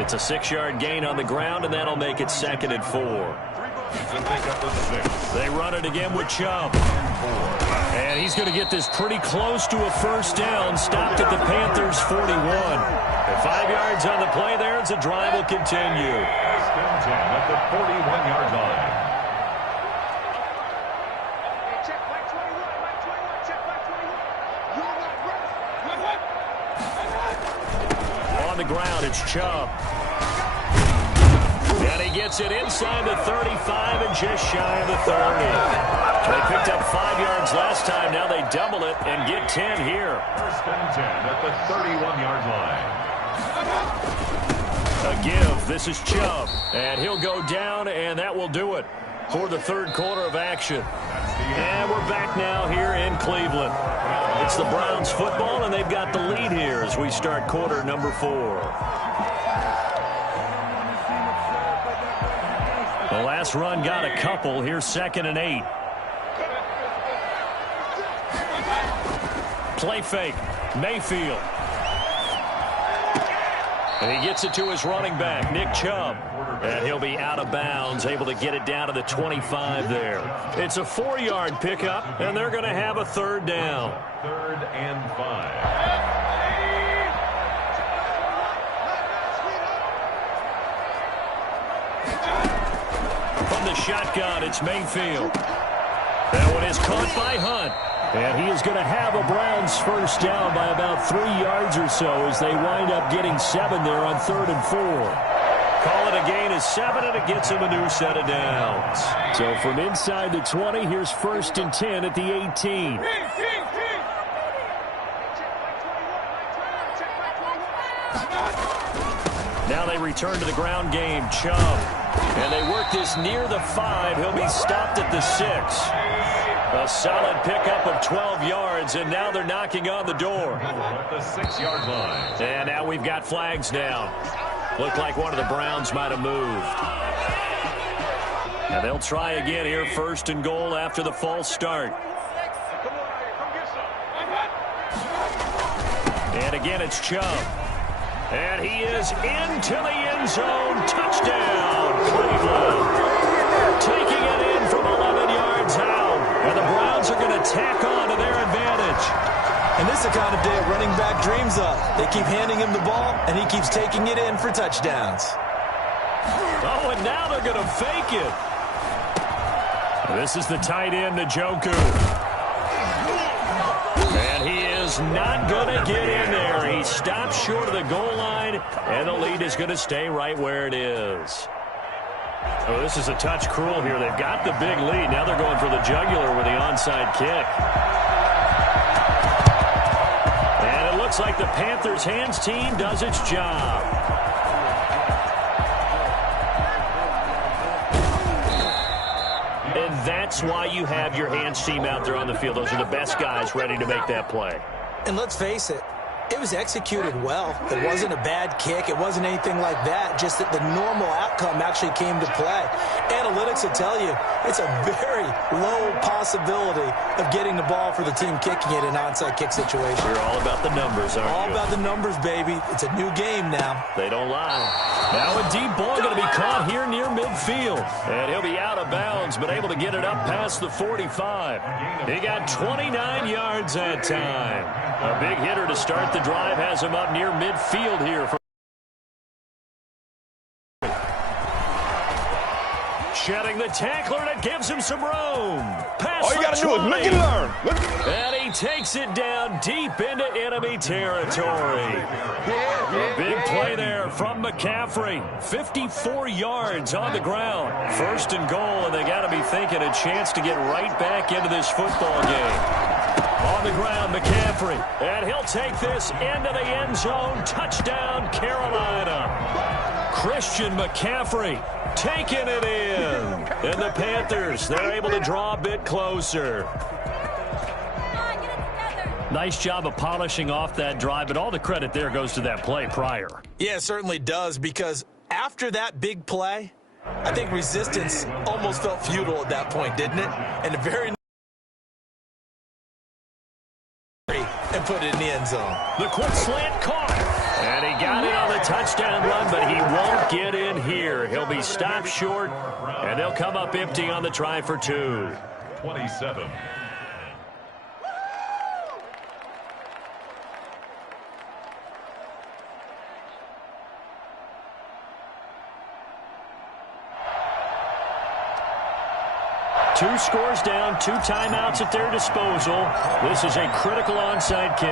It's a 6-yard gain on the ground, and that'll make it 2nd and 4. They run it again with Chubb. And he's going to get this pretty close to a first down. Stopped at the Panthers' 41. And 5 yards on the play there as the drive will continue. First and 10 at the 41-yard line. On the ground, it's Chubb. And he gets it inside the 35 and just shy of the 30. They picked up 5 yards last time. Now they double it and get 10 here. First and 10 at the 31-yard line. A give. This is Chubb. And he'll go down, and that will do it for the third quarter of action. And we're back now here in Cleveland. It's the Browns football, and they've got the lead here as we start quarter number 4. The last run got a couple. Here's 2nd and 8. Play fake. Mayfield. And he gets it to his running back, Nick Chubb. And he'll be out of bounds, able to get it down to the 25 there. It's a 4-yard pickup, and they're going to have a third down. 3rd and 5. From the shotgun, it's Mayfield. That one is caught by Hunt. And he is going to have a Browns first down by about 3 yards or so as they wind up getting 7 there on 3rd and 4. Call it a gain of 7, and it gets him a new set of downs. So from inside the 20, here's 1st and 10 at the 18. Now they return to the ground game. Chubb. And they work this near the 5. He'll be stopped at the 6. A solid pickup of 12 yards, and now they're knocking on the door. At the 6-yard line. And now we've got flags down. Looked like one of the Browns might have moved. And they'll try again here, 1st and goal after the false start. And again, it's Chubb. And he is into the end zone. Touchdown, Cleveland. Taking it in from 11 yards out. And the Browns are going to tack on to their advantage. And this is the kind of day a running back dreams of. They keep handing him the ball, and he keeps taking it in for touchdowns. Oh, and now they're going to fake it. This is the tight end, Njoku. And he is not going to get in there. He stops short of the goal line, and the lead is going to stay right where it is. Oh, this is a touch cruel here. They've got the big lead. Now they're going for the jugular with the onside kick. And it looks like the Panthers' hands team does its job. And that's why you have your hands team out there on the field. Those are the best guys ready to make that play. And let's face it, it was executed well. It wasn't a bad kick. It wasn't anything like that. Just that the normal outcome actually came to play. Analytics will tell you it's a very low possibility of getting the ball for the team kicking it in an onside kick situation. You're all about the numbers, aren't you? All about the numbers, baby. It's a new game now. They don't lie. Now a deep ball going to be caught here near midfield. And he'll be out of bounds, but able to get it up past the 45. He got 29 yards that time. A big hitter to start the drive has him up near midfield here. Shedding the tackler, and it gives him some room. Pass. All you got to do is look and learn. Look. And he takes it down deep into enemy territory. A big play there from McCaffrey. 54 yards on the ground. 1st and goal, and they got to be thinking a chance to get right back into this football game. On the ground, McCaffrey. And he'll take this into the end zone. Touchdown, Carolina. Christian McCaffrey taking it in. And the Panthers, they're able to draw a bit closer. Nice job of polishing off that drive, but all the credit there goes to that play prior. Yeah, it certainly does, because after that big play, I think resistance almost felt futile at that point, didn't it? And a very and put it in the end zone. The quick slant caught. And he got it on the touchdown run, but he won't get in here. He'll be stopped short, and they'll come up empty on the try for 2. 27. Two scores down, 2 timeouts at their disposal. This is a critical onside kick.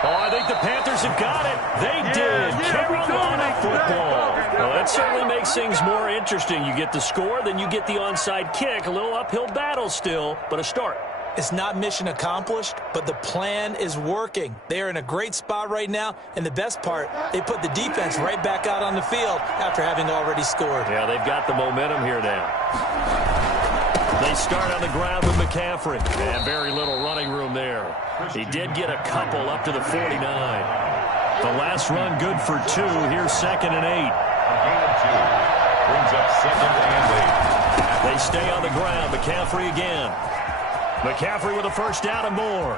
Oh, I think the Panthers have got it. They did. Carolina football. Well, that certainly makes things more interesting. You get the score, then you get the onside kick. A little uphill battle still, but a start. It's not mission accomplished, but the plan is working. They're in a great spot right now, and the best part, they put the defense right back out on the field after having already scored. Yeah, they've got the momentum here now. They start on the ground with McCaffrey. And very little running room there. He did get a couple up to the 49. The last run good for 2. Here's 2nd and 8. Gain of 2. Brings up 2nd and 8. They stay on the ground. McCaffrey again. McCaffrey with a first down and more.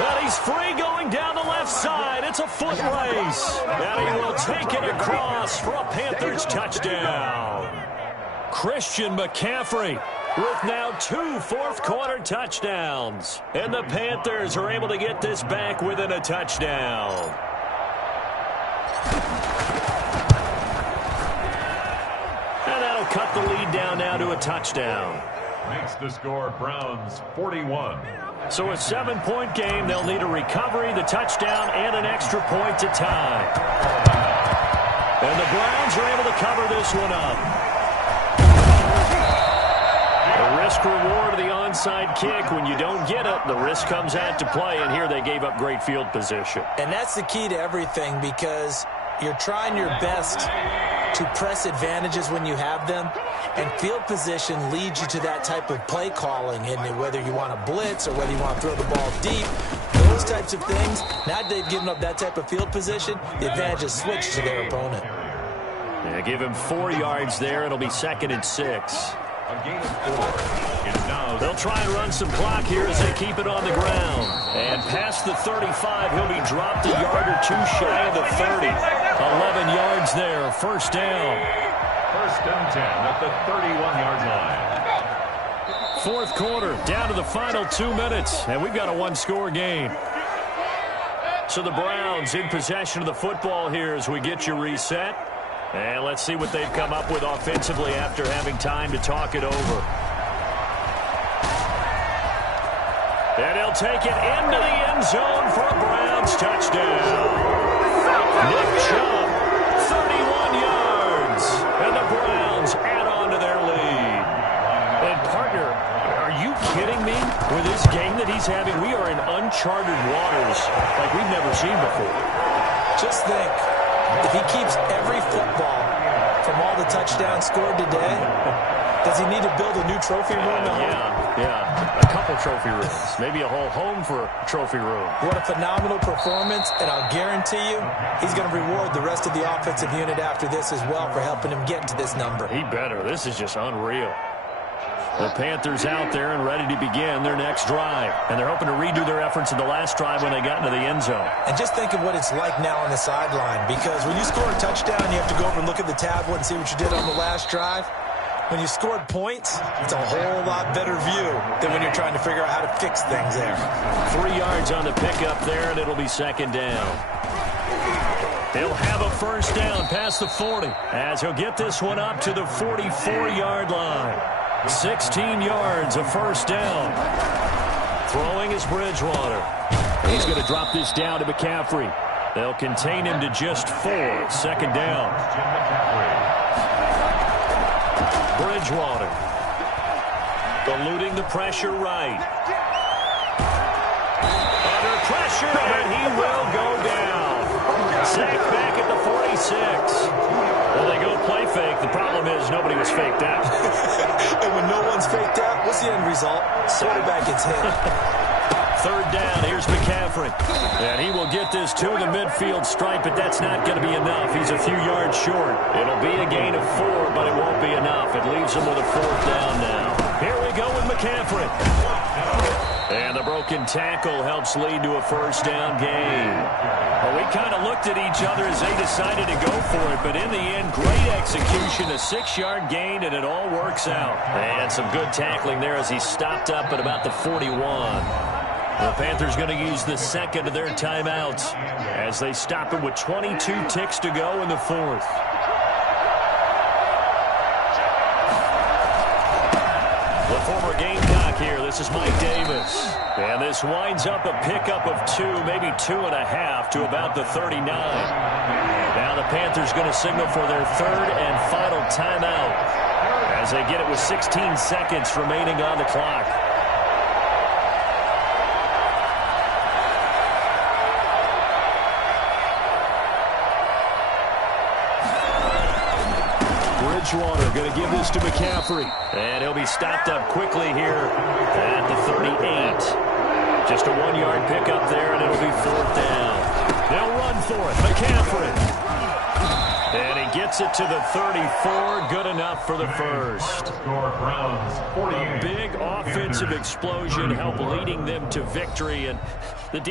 And he's free going down the left side. It's a foot race. And he will take it across for a Panthers touchdown. Christian McCaffrey with now 2 fourth-quarter touchdowns. And the Panthers are able to get this back within a touchdown. And that'll cut the lead down now to a touchdown. Makes the score Browns 41. So a 7-point game. They'll need a recovery, the touchdown, and an extra point to tie. And the Browns are able to cover this one up. The risk reward of the onside kick. When you don't get it, the risk comes out to play, and here they gave up great field position. And that's the key to everything, because you're trying your best to press advantages when you have them, and field position leads you to that type of play calling. And whether you want to blitz or whether you want to throw the ball deep, those types of things, now that they've given up that type of field position, the advantage is switched to their opponent. Yeah, give him 4 yards there. It'll be 2nd and 6. A gain of 4. It's now. They'll try and run some clock here as they keep it on the ground. And past the 35, he'll be dropped a yard or 2 shy of the 30. 11 yards there, first down. First and 10 at the 31-yard line. Fourth quarter, down to the final 2 minutes, and we've got a 1-score game. So the Browns in possession of the football here as we get you reset. And let's see what they've come up with offensively after having time to talk it over. And he'll take it into the end zone for a Browns touchdown. Nick Chubb, 31 yards. And the Browns add on to their lead. And partner, are you kidding me? With this game that he's having, we are in uncharted waters like we've never seen before. Just think, if he keeps every football from all the touchdowns scored today, does he need to build a new trophy room at home? Yeah, a couple trophy rooms. Maybe a whole home for a trophy room. What a phenomenal performance, and I'll guarantee you he's going to reward the rest of the offensive unit after this as well for helping him get to this number. He better. This is just unreal. The Panthers out there and ready to begin their next drive. And they're hoping to redo their efforts in the last drive when they got into the end zone. And just think of what it's like now on the sideline, because when you score a touchdown, you have to go over and look at the tablet and see what you did on the last drive. When you scored points, it's a whole lot better view than when you're trying to figure out how to fix things there. 3 yards on the pickup there, and it'll be 2nd down. He'll have a first down past the 40 as he'll get this one up to the 44-yard line. 16 yards, a first down. Throwing is Bridgewater. He's going to drop this down to McCaffrey. They'll contain him to just 4. 2nd down. Bridgewater. Eluding the pressure right. Under pressure, and he will go down. Sacked back at the 46. Well, they go play fake. The problem is nobody was faked out. And when no one's faked out, what's the end result? Quarterback gets hit. 3rd down, here's McCaffrey. And he will get this to the midfield stripe, but that's not going to be enough. He's a few yards short. It'll be a gain of 4, but it won't be enough. It leaves him with a 4th down now. Here we go with McCaffrey. And the broken tackle helps lead to a first down gain. Well, we kind of looked at each other as they decided to go for it, but in the end, great execution, a 6-yard gain, and it all works out. And some good tackling there as he stopped up at about the 41. The Panthers going to use the second of their timeouts as they stop it with 22 ticks to go in the 4th. The former Gamecock here. This is Mike Davis. And this winds up a pickup of 2, maybe 2.5 to about the 39. Now the Panthers going to signal for their third and final timeout as they get it with 16 seconds remaining on the clock. Bridgewater going to give this to McCaffrey. And he'll be stopped up quickly here at the 38. Just a 1-yard pickup there, and it'll be 4th down. They'll run for it. McCaffrey. And he gets it to the 34. Good enough for the first. A big offensive explosion helped leading them to victory. And the